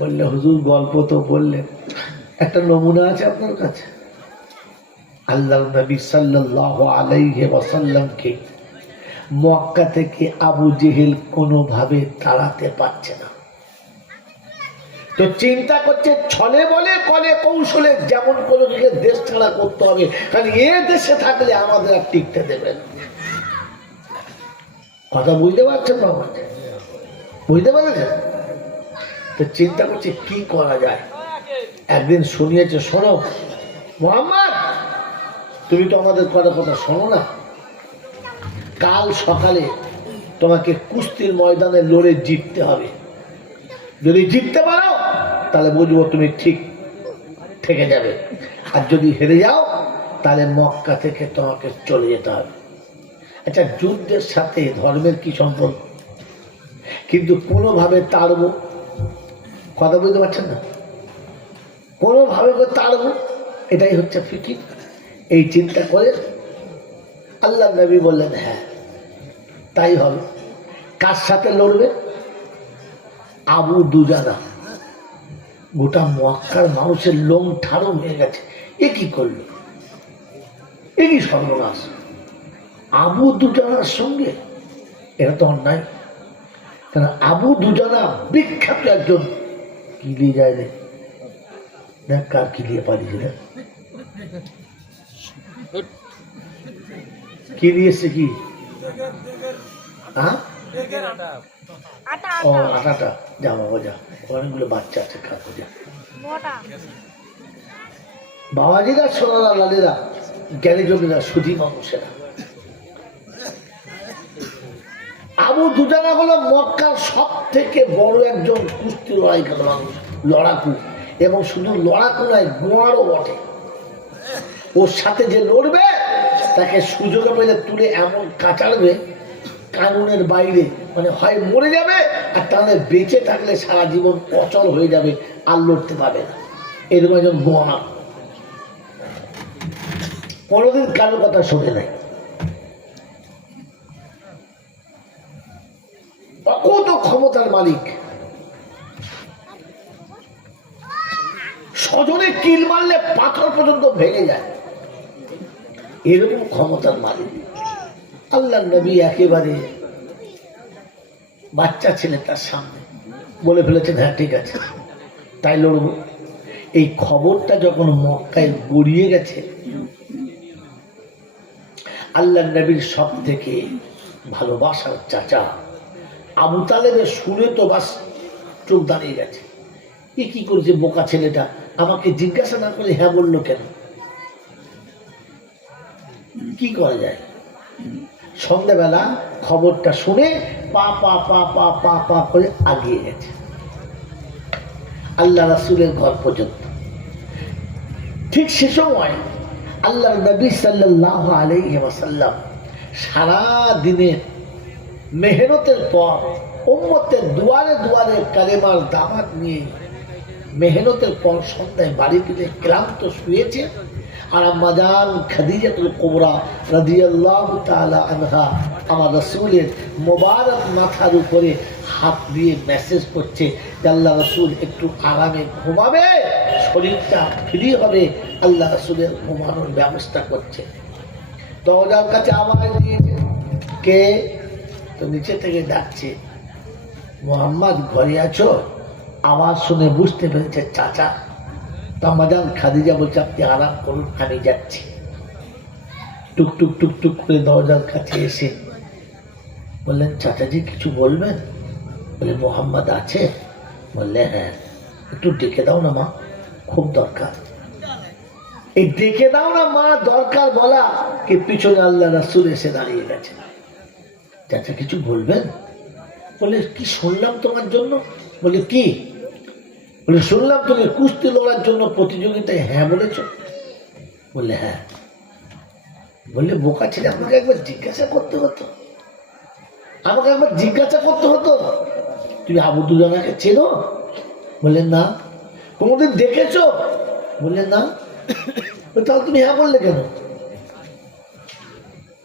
বললে হুজুর গল্প তো বললেন, একটা নমুনা আছে আপনার কাছে? আল্লাহর নবী সাল্লাল্লাহু আলাইহি ওয়াসাল্লামকে মক্কা থেকে আবু জেহেল কোনোভাবে তাড়াতে পারছে না। তো চিন্তা করছে ছলে বলে কলে কৌশলে যেমন করে দেশ ছাড়া করতে হবে, কারণ এ দেশে থাকলে আমাদের আর টিকতে দেবে না। কথা বুঝতে পারছেন বাবা? বুঝতে পারছেন? তো চিন্তা করছে কি করা যায়। একদিন শুনিয়েছে, শোনো মুহাম্মদ, তুমি তো আমাদের কথা শোনো না, কাল সকালে তোমাকে কুস্তির ময়দানে লড়ে জিততে হবে। যদি জিততে পারো তাহলে বুঝবো তুমি ঠিক থেকে যাবে, আর যদি হেরে যাও তাহলে মক্কা থেকে তোমাকে চলে যেতে হবে। আচ্ছা, যুদ্ধের সাথে ধর্মের কি সম্পর্ক? কিন্তু কোনোভাবে তাড়বো, কথা বুঝতে পারছেন না, কোনোভাবে তাড়বো, এটাই হচ্ছে ফিকির। এই চিন্তা করে আল্লাহ নবী বললেন হ্যাঁ তাই হবে। কার সাথে লড়বে? আবু দুজানা। গোটা মক্কার মানুষের লোম ঠাড়ো হয়ে গেছে, এ কি করলো, এ কি সর্বনাশ, আবু দুজানার সঙ্গে? এটা তো অন্যায়। কারণ আবু দুজানা বিখ্যাত একজন কিলিয়ে যায় রে, দেখ কার কিলিয়ে পালিয়েছে, দেখ কি দিয়েছে, কি ও আটাটা, যা বাবা যা, অনেকগুলো বাচ্চা আছে, খাবো যা। বাবাজিরা, সোনারা, লালেরা, জ্ঞানী জমিরা, সুধী মানুষেরা, আবু দুজানা হলো মক্কার সব থেকে বড় একজন কুস্তি লড়াইকার মানুষ, লড়াকু, এবং শুধু লড়াকু নয়, গোয়ারও বটে। ওর সাথে যে লড়বে তাকে সুযোগে পেলে তুলে এমন কাটাড়বে কানুনের বাইরে, মানে হয় মরে যাবে, আর তাহলে বেঁচে থাকলে সারা জীবন অচল হয়ে যাবে, আর লড়তে পারবে না। এরকম একজন গোয়া, কোনোদিন কারোর কথা শোনে নাই, কত ক্ষমতার মালিক, স্বজনে কিল মারলে পাথর পর্যন্ত ভেঙে যায়, এরকম ক্ষমতার মালিক। আল্লাহ নবী একেবারে বাচ্চা ছেলে তার সামনে বলে ফেলেছেন হ্যাঁ ঠিক আছে তাই লড়বো। এই খবরটা যখন মক্কায় গড়িয়ে গেছে, আল্লাহ নবীর সব থেকে ভালোবাসার চাচা আবু তালেবের শুনে তো বাস চোখ দাঁড়িয়ে গেছে, এ কি করেছে বোকা ছেলেটা, আমাকে জিজ্ঞাসা না করে হ্যাঁ বললো কেন, কি করা যায়। সন্ধ্যাবেলা খবরটা শুনে পা পা পা পা পা পা করে আগিয়ে গেছে আল্লাহ রাসূলের ঘর পর্যন্ত। ঠিক সে সময় আল্লাহ নবী সাল্লাল্লাহু আলাইহি ওয়াসাল্লাম সারা দিনের মেহনতের পর উম্মতের দুয়ারে দুয়ারে কালেমার দাওয়াত নিয়ে মেহনতের পর সন্ধ্যায় বাড়ি ফিরে ক্লান্ত শুয়েছে, আর আম্মা জান খাদিজাতুল কুবরা রাদিয়াল্লাহু তাআলা আনহা আমার রাসূলের মোবারক মাথার উপরে হাত দিয়ে মেসেজ করছে যে আল্লাহ রাসূল একটু আরামে ঘুমাবে, শরীরটা ফ্রি হবে, আল্লাহ রাসূলের ঘুমানোর ব্যবস্থা করছে। দরজার কাছে আওয়াজ দিয়েছে, কে? তো নিচে থেকে ডাকছে, মুহাম্মদ ঘরে আছো? আওয়াজ শুনে বুঝতে পেরেছে চাচা। আম্মাজান খাদিজা বলছে আপনি আরাম করুন, আমি যাচ্ছি। টুকটুক টুকটুক করে দরজার কাছে এসে বললেন চাচাজি কিছু বলবেন? বলে মোহাম্মদ আছে? বললে হ্যাঁ। একটু ডেকে দাও না মা, খুব দরকার। এই ডেকে দাও না মা দরকার বলা কি পিছনে আল্লাহ রাসূল এসে দাঁড়িয়ে গেছে। চাচা কিছু বলবেন? বলে কি শুনলাম তোমার জন্য। বলে কি? বলে শুনলাম তুমি কুস্তি লড়ার জন্য প্রতিযোগিতায় হ্যাঁ বলেছ। বললে হ্যাঁ। বললে বোকা ছেলে, আপনাকে একবার জিজ্ঞাসা করতে হতো, আমাকে একবার জিজ্ঞাসা করতে হতো, তুমি আবু দুজানাকে চেনো? বললেন না। কোনোদিন দেখেছো? বললেন না। তাহলে তুমি হ্যাঁ বললে কেন?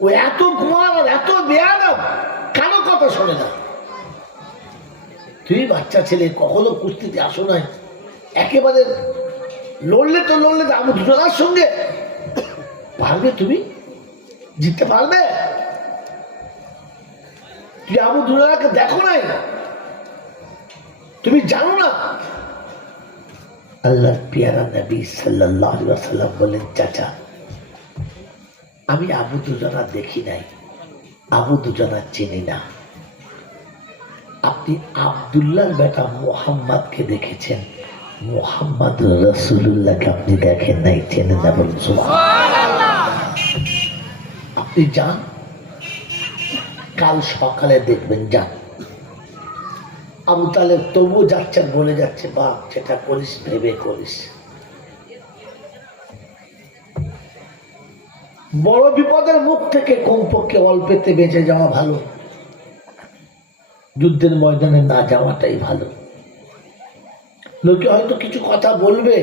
ও এত কুমার আর এত বেয়াদব, কারো কথা শোনে না। তুই বাচ্চা ছেলে, কখনো কুস্তিতে আসো নাই, একেবারে লড়লে তো লড়লে আবু দুজনার সঙ্গে পারবে? তুমি জিততে পারবে? তুই আবু দুজনাকে দেখো নাই, তুমি জানো না? আল্লাহর পিয়ারা নবী সাল্লাল্লাহু আলাইহি ওয়াসাল্লাম বলেন, চাচা আমি আবু দুজনা দেখি নাই, আবু দুজনা চিনি না। আপনি আব্দুল্লাহর বেটা মুহাম্মদকে দেখেছেন, মুহাম্মদ রাসূলুল্লাহকে আপনি দেখেন নাই, চেনেন না? বলুন সুবহানাল্লাহ। আপনি যান, কাল সকালে দেখবেন, যান। আবু তালেব তবু যাচ্ছেন, বলে যাচ্ছে, বাপ যেটা করিস ভেবে করিস। বড় বিপদের মুখ থেকে কমপক্ষে অল্পেতে বেঁচে যাওয়া ভালো, যুদ্ধের ময়দানে না যাওয়াটাই ভালো। লোকে হয়তো কিছু কথা বলবে,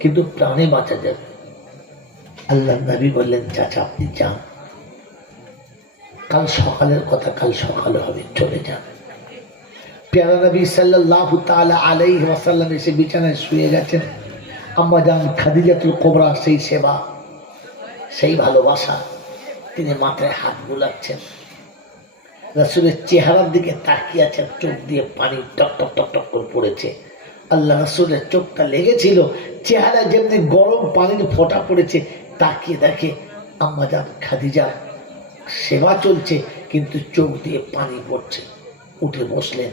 কিন্তু প্রাণে বাঁচা যাবে। আল্লাহ নবী বললেন, চাচা আপনি যান, কাল সকালের কথা কাল সকালে হবে, চলে যান। প্যারা নবী সাল্লাল্লাহু তাআলা আলাইহি ওয়াসাল্লাম এসে বিছানায় শুয়ে গেছেন। আম্মা জান খাদিজাতুল কুবরা সেই সেবা, সেই ভালোবাসা, তিনি মাথায় হাত বুলাচ্ছেন, রাসূলের চেহারার দিকে তাকিয়ে আছেন, চোখ দিয়ে পানি টক টক টক টক করে পড়েছে। আল্লাহ রাসূলের চোখটা লেগেছিল, চেহারা যেমনি গরম পানির ফোঁটা পড়েছে। তাকিয়ে দেখে আম্মা জান খাদিজা সেবা চলছে, কিন্তু চোখ দিয়ে পানি পড়ছে। উঠে বসলেন,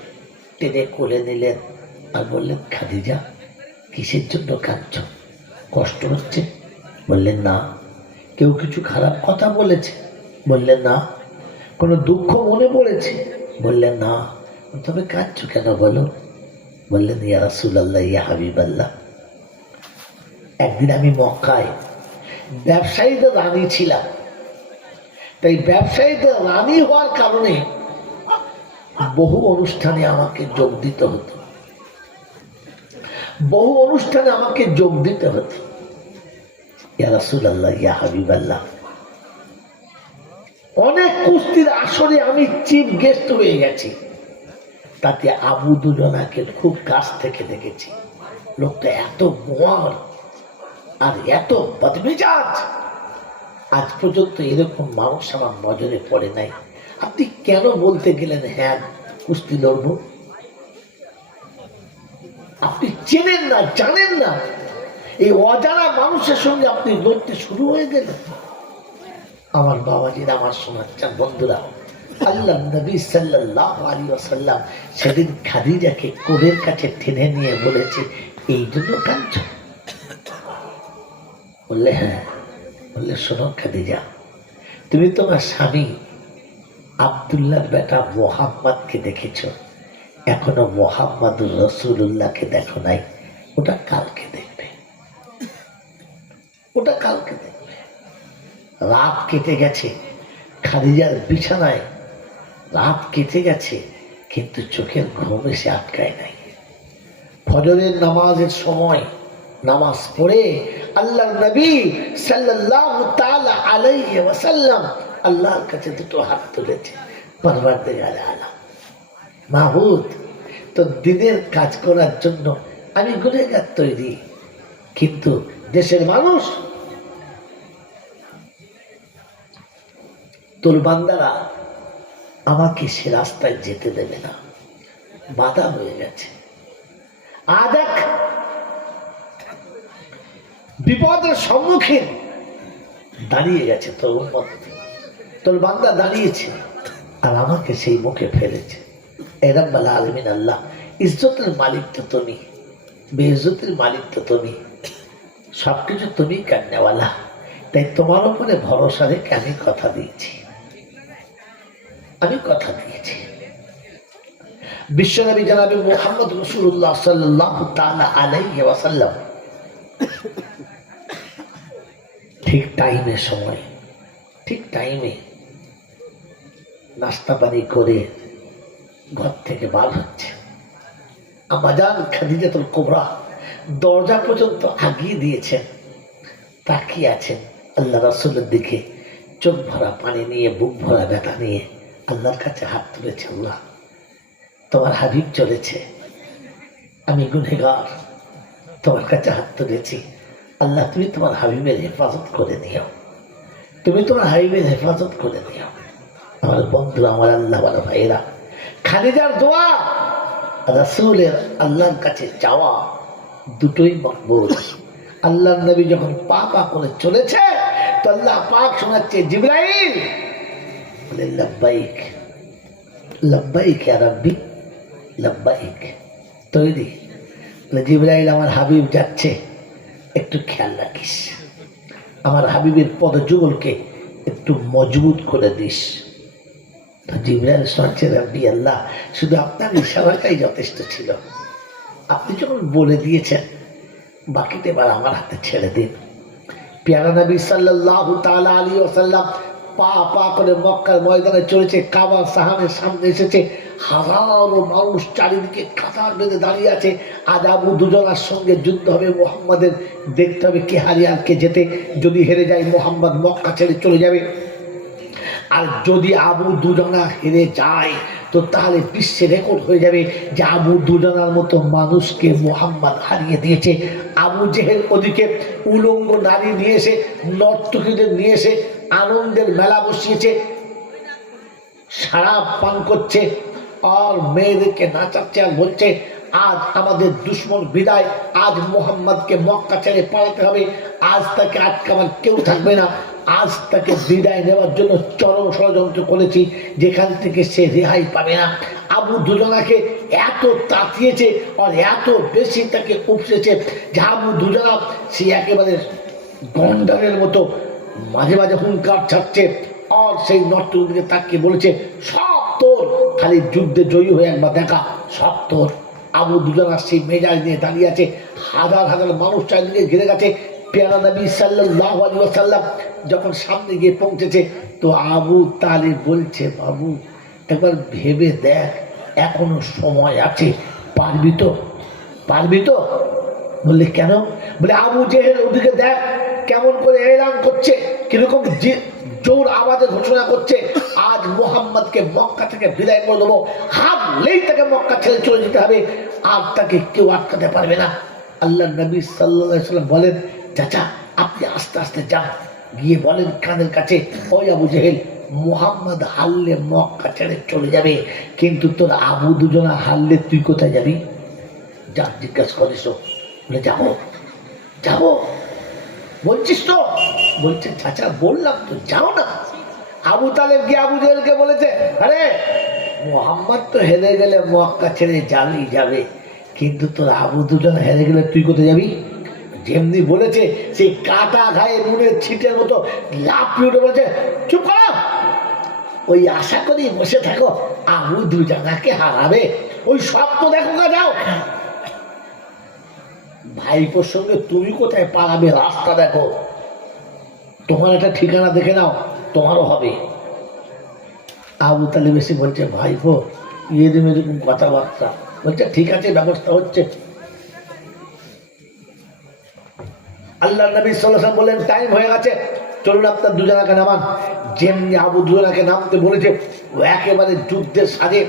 টেনে কোলে নিলেন আর বললেন, খাদিজা কিসের জন্য কাঁদছ? কষ্ট হচ্ছে? বললেন না। কেউ কিছু খারাপ কথা বলেছে? বললেন না। কোনো দুঃখ মনে পড়েছে? বললেন না। তবে কাঁদছ কেন বলো? বললেন, ইয়া রাসূলুল্লাহ, ইয়া হাবিবাল্লাহ, একদিন আমি মক্কায় ব্যবসায়ীদের রানী ছিলাম। তাই ব্যবসায়ীদের রানী হওয়ার কারণে বহু অনুষ্ঠানে আমাকে যোগ দিতে হতো, বহু অনুষ্ঠানে আমাকে যোগ দিতে হতো। ইয়া রাসূলুল্লাহ, ইয়া হাবিবাল্লাহ, অনেক কুস্তির আসরে আমি চিফ গেস্ট হয়ে গেছি। তাতে আবু দুজনাকে খুব কাছ থেকে দেখেছি। লোকটা এত গোয়ার আর এত বদমেজাজ, আজ পর্যন্ত এরকম মানুষ আমার নজরে পড়ে নাই। আপনি কেন বলতে গেলেন হ্যাঁ কুস্তি লড়ব? আপনি চেনেন না, জানেন না, এই অজানা মানুষের সঙ্গে আপনি লড়তে শুরু হয়ে গেলেন। আমার বাবাজির, আমার শোনাচ্ছেন বন্ধুরা, আল্লাহ নবী সাল্লাল্লাহু আলাইহি ওয়াসাল্লাম সেদিন খাদিজাকে কোলের কাছে টেনে নিয়ে বলেছে, এই জন্য কাঁদছ? বললে হ্যাঁ। বললে, শোনো খাদিজা, তুমি তোমার স্বামী আব্দুল্লাহর বেটা মুহাম্মদকে দেখেছ, এখনো মুহাম্মদুর রাসূলুল্লাহকে দেখো নাই। ওটা কালকে দেখবে, ওটা কালকে দেখবে। রাত কেটে গেছে, খাদিজার বিছানায় রাত কেটে গেছে, কিন্তু চোখের ঘুম এসে আটকায় নাই। ফজরের নামাজের সময় নামাজ পড়ে আল্লাহ নবী সাল্লাল্লাহু তাআলা আলাইহি ওয়াসাল্লাম আল্লাহর কাছে দুটো হাত তুলেছে, পরওয়ারদিগার আলম, মাবুদ, তো দিনের কাজ করার জন্য আমি গুনাহগার তৈরি, কিন্তু দেশের মানুষ, তোর বান্দারা আমাকে সে রাস্তায় যেতে দেবে না, বাধা হয়ে গেছে। আজ এক বিপদের সম্মুখীন দাঁড়িয়ে গেছে তোর উম্মত, তোর বান্দা দাঁড়িয়েছে, আর আমাকে সেই মুখে ফেলেছে। এ রাব্বুল আলামিন আল্লাহ, ইজ্জতের মালিক তো তুমি, বেইজ্জতের মালিক তো তুমি, সবকিছু তুমি কান্নাওয়ালা। তাই তোমার উপরে ভরসা রেখে আমি কথা দিয়েছি, আমি কথা দিয়েছি। বিশ্বনবী জনাবে মুহাম্মদ রাসূলুল্লাহ সাল্লাল্লাহু তাআলা আলাইহি ওয়াসাল্লাম ঠিক টাইমে, সময় ঠিক টাইমে নাস্তা পানি করে ঘর থেকে বার হচ্ছে। আম্মাজান খাদিজাতুল কুবরা দরজা পর্যন্ত আগিয়ে দিয়েছেন, তাকিয়ে আছেন আল্লাহ রাসূলের দিকে, চোখ ভরা পানি নিয়ে, বুক ভরা ব্যথা নিয়ে আল্লাহর কাছে হাত তুলেছে। আল্লাহ, তোমার হাবিব চলেছে, আমি গুনহগার, তোমার কাছে হাত তুলেছি। আল্লাহ, তুমি তোমার হাবিবের হেফাজত করে নিও, তুমি তোমার হাবিবের হেফাজত করে নিও। আমার বন্ধুরা, আমার আল্লাহ বড় ভাইরা, খাদিজার দোয়া, রাসূলের আল্লাহর কাছে চাওয়া, দুটোই মকবুল। আল্লাহর নবী যখন পা পা করে চলেছে তো আল্লাহ পাক শোনাচ্ছে, জিবরাইল বলে, লব্বাইক লব্বাইক ইয়া রাব্বি লব্বাইক। তৈরি? বলে, জিবরাইল, আমার হাবিব যাচ্ছে, একটু খেয়াল রাখিস, আমার হাবিবের পদযুগলকে একটু মজবুত করে দিস। তো জিবরাইল শোনাচ্ছে, রাব্বি আল্লাহ, শুধু আপনার ইশারাটাই যথেষ্ট ছিল, আপনি যখন বলে দিয়েছেন, বাকিটা এবার আমার হাতে ছেড়ে দিন। পেয়ারা নবী সাল্লাল্লাহু তাআলা আলাইহি ওয়াসাল্লাম পা পা করে মক্কার ময়দানে চলেছে, কাবা সাহানের সামনে এসেছে, হাজারো মানুষ চারিদিকে কাতার বেঁধে দাঁড়িয়ে আছে। আজ আবু দুজনার সঙ্গে যুদ্ধ হবে মুহাম্মাদের, দেখতে হবে কে হারিয়ে আর কে জেতে। যদি হেরে যায় মুহাম্মদ মক্কা ছেড়ে চলে যাবে, আর যদি আবু দুজনা হেরে যায় তো তাহলে বিশ্বে রেকর্ড হয়ে যাবে যে আবু দুজনার মতো মানুষকে মুহাম্মদ হারিয়ে দিয়েছে। আবু জেহেল ওদিকে উলঙ্গ নারী নিয়ে এসে, নর্তকীদের নিয়ে এসে আনন্দের মেলা বসিয়েছে, শরাব পান করছে আর মেয়েদেরকে নাচাচ্ছে, আর বলছে আজ আমাদের দুশ্মন বিদায়, আজ মুহাম্মদকে মক্কা ছেড়ে পালাতে হবে, আজ তাকে আটকাবার কেউ থাকবে না, আজ তাকে বিদায় নেওয়ার জন্য চরম ষড়যন্ত্র করেছি, যেখান থেকে সে রেহাই পাবে না। আবু দুজনাকে এত তাতিয়েছে আর এত বেশি তাকে উপসেছে যে আবু দুজনা সে একেবারে গন্ডারের মতো মাঝে মাঝে হুঙ্কার ছাড়ছে, আর সেই নর্তকীর দিকে তাকিয়ে বলেছে, সব তোর, খালি যুদ্ধে জয়ী হয়ে একবার দেখা, সব তোর। আবু দুজনা সেই মেজাজ নিয়ে দাঁড়িয়ে আছে, হাজার হাজার মানুষ চারিদিকে ঘিরে গেছে। পেয়ারা নবী সাল্লাল্লাহু আলাইহি ওয়াসাল্লাম যখন সামনে গিয়ে পৌঁছেছে তো আবু তালিব বলছে, বাবু একবার ভেবে দেখ, এখনো সময় আছে, পারবি তো, পারবি তো? বললে কেন? বলে, আবু জেহেল ওদিকে দেখ কেমন করে এলান করছে, কিরকম জোর আওয়াজে ঘোষণা করছে, আজ মুহাম্মদকে মক্কা থেকে বিদায় করে দেবো, হারলেই তাকে মক্কা ছেড়ে চলে যেতে হবে, আর তাকে কেউ আটকাতে পারবে না। আল্লাহ নবী সাল্লাল্লাহু আলাইহি ওয়াসাল্লাম বলেন, চাচা আপনি আস্তে আস্তে যান, গিয়ে বলেন কানের কাছে, ওই আবু জেহেল, মুহাম্মদ হারলে মক্কা ছেড়ে চলে যাবে, কিন্তু তোর আবু দুজনা হারলে তুই কোথায় যাবি? যা জিজ্ঞাসা করিস। বলে, যাবো যাবো বলছিস তো? বলছে, চাচা বললাম তো, যাও না। আবু তালেব গিয়ে আবু জেহেলকে বলেছে, আরে মুহাম্মদ তো হেরে গেলে মক্কা ছেড়ে যাবেই যাবে, কিন্তু তোর আবু দুজন হেরে গেলে তুই কোথায় যাবি? যেমনি বলেছে সেই কাটা ঘায়ে নুনের ছিটের মতো লাফিয়ে উঠে বলেছে, চুপ করো, ওই আশা করি বসে থাকো আবু দুজনাকে হারাবে, ওই স্বপ্ন দেখো না, যাও। ভাইপোর সঙ্গে তুমি কোথায় পালাবে, রাস্তা দেখো, তোমার একটা ঠিকানা দেখে নাও, তোমারও হবে। আবু তালেব এসে বলছে, ভাইপো এরকম এরকম কথাবার্তা। বলছে, ঠিক আছে, ব্যবস্থা হচ্ছে। আল্লাহ নবী সাল্লাল্লাহু আলাইহি ওয়াসাল্লাম বললেন, টাইম হয়ে গেছে, চলুন আপনার দুজনাকে নামান। যেমনি আবু দুজনাকে নামতে বলেছে, ও একেবারে যুদ্ধের সাজে,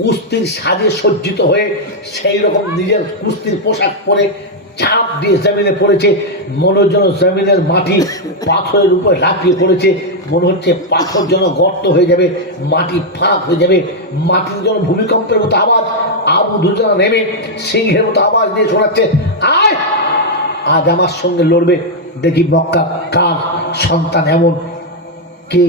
কুস্তির সাজে সজ্জিত হয়ে সেই রকম নিজের কুস্তির পোশাক পরে চাপ দিয়ে জমিনে পড়েছে। মনে হচ্ছে জমিনের মাটি পাথরের উপর লাফিয়ে পড়েছে, মনে হচ্ছে পাথর যেন গর্ত হয়ে যাবে, মাটি ফাঁক হয়ে যাবে, মাটির যেন ভূমিকম্পের মতো আওয়াজ। আবু দুজনা নেমে সিংহের মতো আওয়াজ দিয়ে শোনাচ্ছে, আয় আজ আমার সঙ্গে লড়বে, দেখি মক্কা কার সন্তান এমন, কে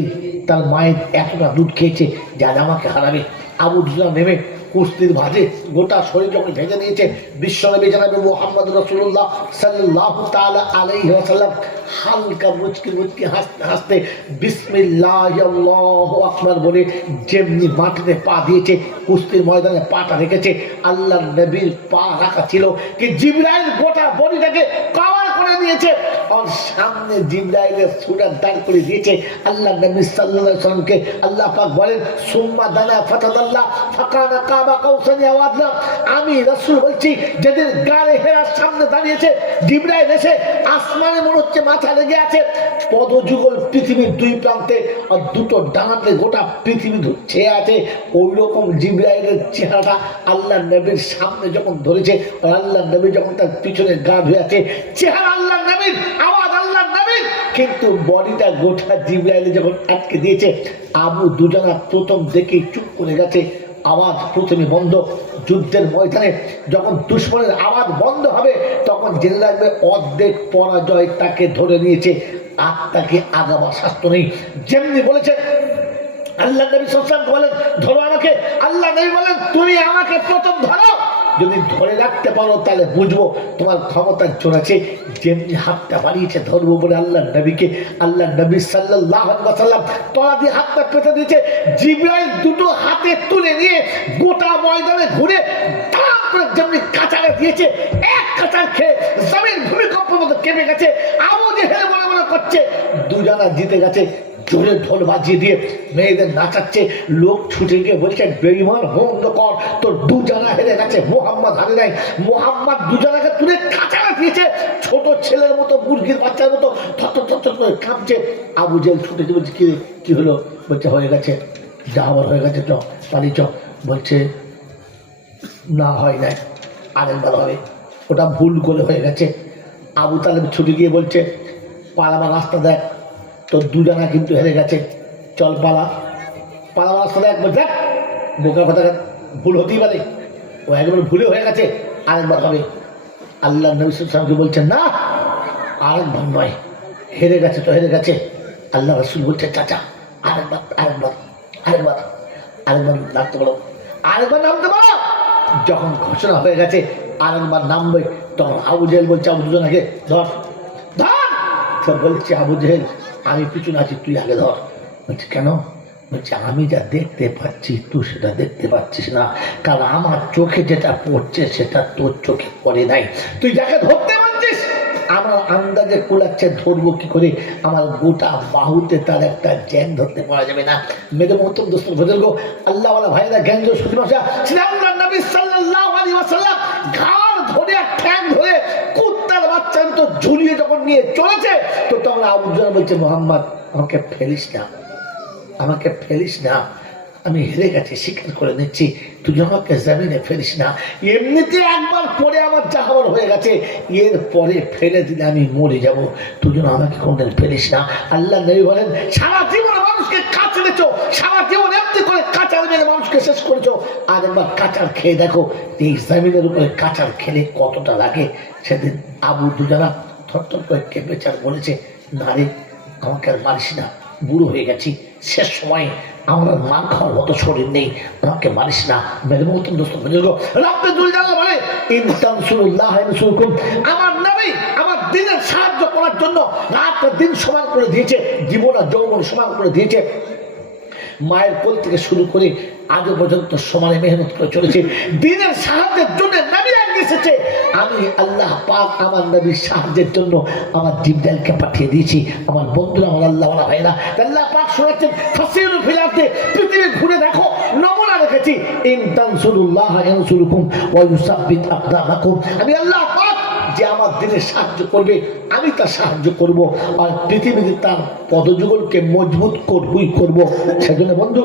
তার মায়ের এতটা দুধ খেয়েছে যে আজ আমাকে হারাবে। আবু দুজনা নেমে কুস্তির ভাজে গোটা শরীর যখন ভেজে নিয়েছে, বিশ্বনবী জনাবে মুহাম্মদ রাসূলুল্লাহ সাল্লাল্লাহু তাআলা আলাইহি ওয়াসাল্লাম হালকা মুচকি মুচকি হাসতে হাসতে বিসমিল্লাহি আল্লাহু আকবার বলে যেমনি মাটিতে পা দিয়েছে, কুস্তির ময়দানে পাটা রেখেছে, আল্লাহর নবীর পা রাখা ছিল কি জিবরাইল গোটা বডিটাকে কভার করে দিয়েছে। ওর সামনে জিবরাইলের সুরা দাঁড় করে দিয়েছে। আল্লাহ নবী সাল্লাল্লাহু আলাইহি ওয়াসাল্লামকে আল্লাহ পাক বলেন সুম্মা দানা ফাতাদাল্লা ফাকানা কাবা কাউসানি আও আদনা। আমি রাসূল বলছি যেদিন গায়ে হেরার সামনে দাঁড়িয়েছে জিবরাইল এসে আসমানে মনে হচ্ছে মাথা লেগে আছে, পদযুগল পৃথিবীর দুই প্রান্তে আর দুটো ডানাতে গোটা পৃথিবী ছেয়ে আছে। ওই রকম জিবরাইলের চেহারাটা আল্লাহ নবীর সামনে যখন ধরেছে, আর আল্লাহ নবী যখন তার পিছনে গা ধুয়ে আছে, চেহারা আল্লাহ নবীর, আওয়াজ আল্লাহ নবীর, কিন্তু বডিটা গোটা জিবরাইলে যখন আটকে দিয়েছে। আবু দুজানা প্রথম দেখেই চুপ করে গেছে, আওয়াজ প্রথমে বন্ধ। যুদ্ধের ময়দানে যখন দুশ্মনের আওয়াজ বন্ধ হবে তখন জেনে রাখবে অর্ধেক পরাজয় তাকে ধরে নিয়েছে, আর তাকে আগাবার শাস্ত্র নেই। যেমনি বলেছে আল্লাহ নবী সাল্লাল্লাহু আলাইহি ওয়াসাল্লাম বলেন ধরো আমাকে, আল্লাহ নবী বলেন তুমি আমাকে প্রথম ধরো, যদি ধরে রাখতে পারো তাহলে বুঝবো তোমার ক্ষমতার জোর আছে। যেমনি হাতটা বাড়িয়েছে ধরবো বলে আল্লাহ নবীকে, আল্লাহ নবী সাল্লাল্লাহু আলাইহি ওয়াসাল্লাম তলা দিয়ে হাতটা পেতে দিয়েছে। জিবরাইল দুটো হাতে তুলে নিয়ে গোটা ময়দানে ঘুরে ধাম করে যেমনি কাঁচারে দিয়েছে, এক কাঁচার খেয়ে জমিন ভূমিকম্পের মতো কেঁপে গেছে। আবু জেহেল মনে মনে করছে দুজনা জিতে গেছে। জোরে ঢোল বাজিয়ে দিয়ে মেয়েদের নাচাচ্ছে। লোক ছুটে গিয়ে বলছে বেঈমান বন্ধ কর, তোর দুজনা হেরে গেছে, মোহাম্মদ হারে নাই। মোহাম্মদ দুজনাকে তুলে কাঁচারা দিয়েছে, ছোট ছেলের মতো মুরগির বাচ্চার মতো থর করে কাঁপছে। আবু জেহেল ছুটে গিয়ে বলছে কি হলো? বলছে হয়ে গেছে, যাওয়ার হয়ে গেছে, চ পারি চ। বলছে না হয় নাই, আরেকবার হবে, ওটা ভুল করে হয়ে গেছে। আবু তালেব ছুটে গিয়ে বলছে পালাবার রাস্তা দেখ, তোর দুজনা কিন্তু হেরে গেছে, চল পালাবার রাস্তা দেখ। বলছে বোকার কথা, ভুল হতেই পারে, ও একবার ভুলে হয়ে গেছে, আরেকবার হবে। আল্লাহ নবী সাল্লাল্লাহু আলাইহি ওয়াসাল্লাম বলছেন না, আরেকবার নয়, হেরে গেছে তো হেরে গেছে। আল্লাহ রাসূল বলছে চাচা আরেকবার নামতে পারো, আরেকবার নামতে পারো। যখন ঘোষণা হয়ে গেছে আরেকবার নামবে, তখন আবু জেহেল বলছে আবু দুজনাকে ধর। বলছে আবু জেহেল আমি পিছনে আছি, তুই আগে ধর। বলছে কেন? বলছে আমি যা দেখতে পাচ্ছি তুই সেটা দেখতে পাচ্ছিস না, কারণ আমার চোখে যেটা পড়ছে সেটা তোর চোখে পড়ে নাই। তুই যাকে ধরতে পারছিস আমার আন্দাজে কুলাচ্ছে, ধরবো কি করে? আমার গোটা বাহুতে তার একটা জ্যান ধরতে পারা যাবে না। মেরে মতন দোস্ত বুজুর্গ আল্লাহওয়ালা ভাইরা জ্ঞান সুদিমাশা শ্রীরামুল্লাহ নবী সাল্লাল্লাহু আলাইহি ওয়াসাল্লাম ঘাড় ধরে ঠ্যাং ধরে কুত্তার বাচ্চার মতো ঝুলিয়ে যখন নিয়ে চলেছে, তো তখন আবু জাহল বলছে মোহাম্মদ আমাকে ফেলিস না, আমি হেরে গেছি, স্বীকার করে নিচ্ছি, তুই আমাকে জমিনে ফেলিস না। এমনিতে একবার পরে আমার যা হওয়ার হয়ে গেছে, এর পরে ফেলে দিলে আমি মরে যাব, তুই যেন আমাকে কোনদিন ফেলিস না। আল্লাহ নবী বলেন সারা জীবনে মানুষকে কাচড়েছ, সারা জীবন এমনি করে কাঁচার মেরে মানুষকে শেষ করেছো, আর একবার কাঁচার খেয়ে দেখো এই জমিনের উপরে কাঁচার খেলে কতটা লাগে। সেদিন আবু দুজানা থরথর করে কেঁপেছে আর বলেছে না রে, আমাকে আর মারিস না, বুড়ো হয়ে গেছি, শেষ সময় আমার মার খাওয়ার মতো শরীর নেই, আমাকে মারিস না। মেরে মতন দোস্ত বুজুর্গ রব্বে দুল জালাল বলে ইন তানসুরুল্লাহ ইয়ানসুরকুম, আমার নবী আমার দ্বীনের সাহায্য করার জন্য রাত দিন সমান করে দিয়েছে, জীবন আর যৌবন সমান করে দিয়েছে। মায়ের কোল থেকে শুরু করে আজও পর্যন্ত সমানে মেহনত করে চলেছে দ্বীনের সাহায্যের জন্য। নবী আগে এসেছে, আমি আল্লাহ পাক আমার নবীর সাহায্যের জন্য আমার জিবরাইলকে পাঠিয়ে দিয়েছি। আমার বন্ধুরা, আমার আল্লাহওয়ালা ভাইরা, আল্লাহ পাক শোনাচ্ছেন ফাসিরু ফিল আরদি, পৃথিবী ঘুরে দেখো, নমুনা রেখেছি। ইন তানসুরুল্লাহ ইয়ানসুরকুম ওয়া ইউসাব্বিত আকদামাকুম, আমি আল্লাহ পাক যে আমার দিনে সাহায্য করবে আমি তার সাহায্য করব, আর পৃথিবীতে তার পদযুগলকে মজবুত করবই করব। সেজন্য বন্ধু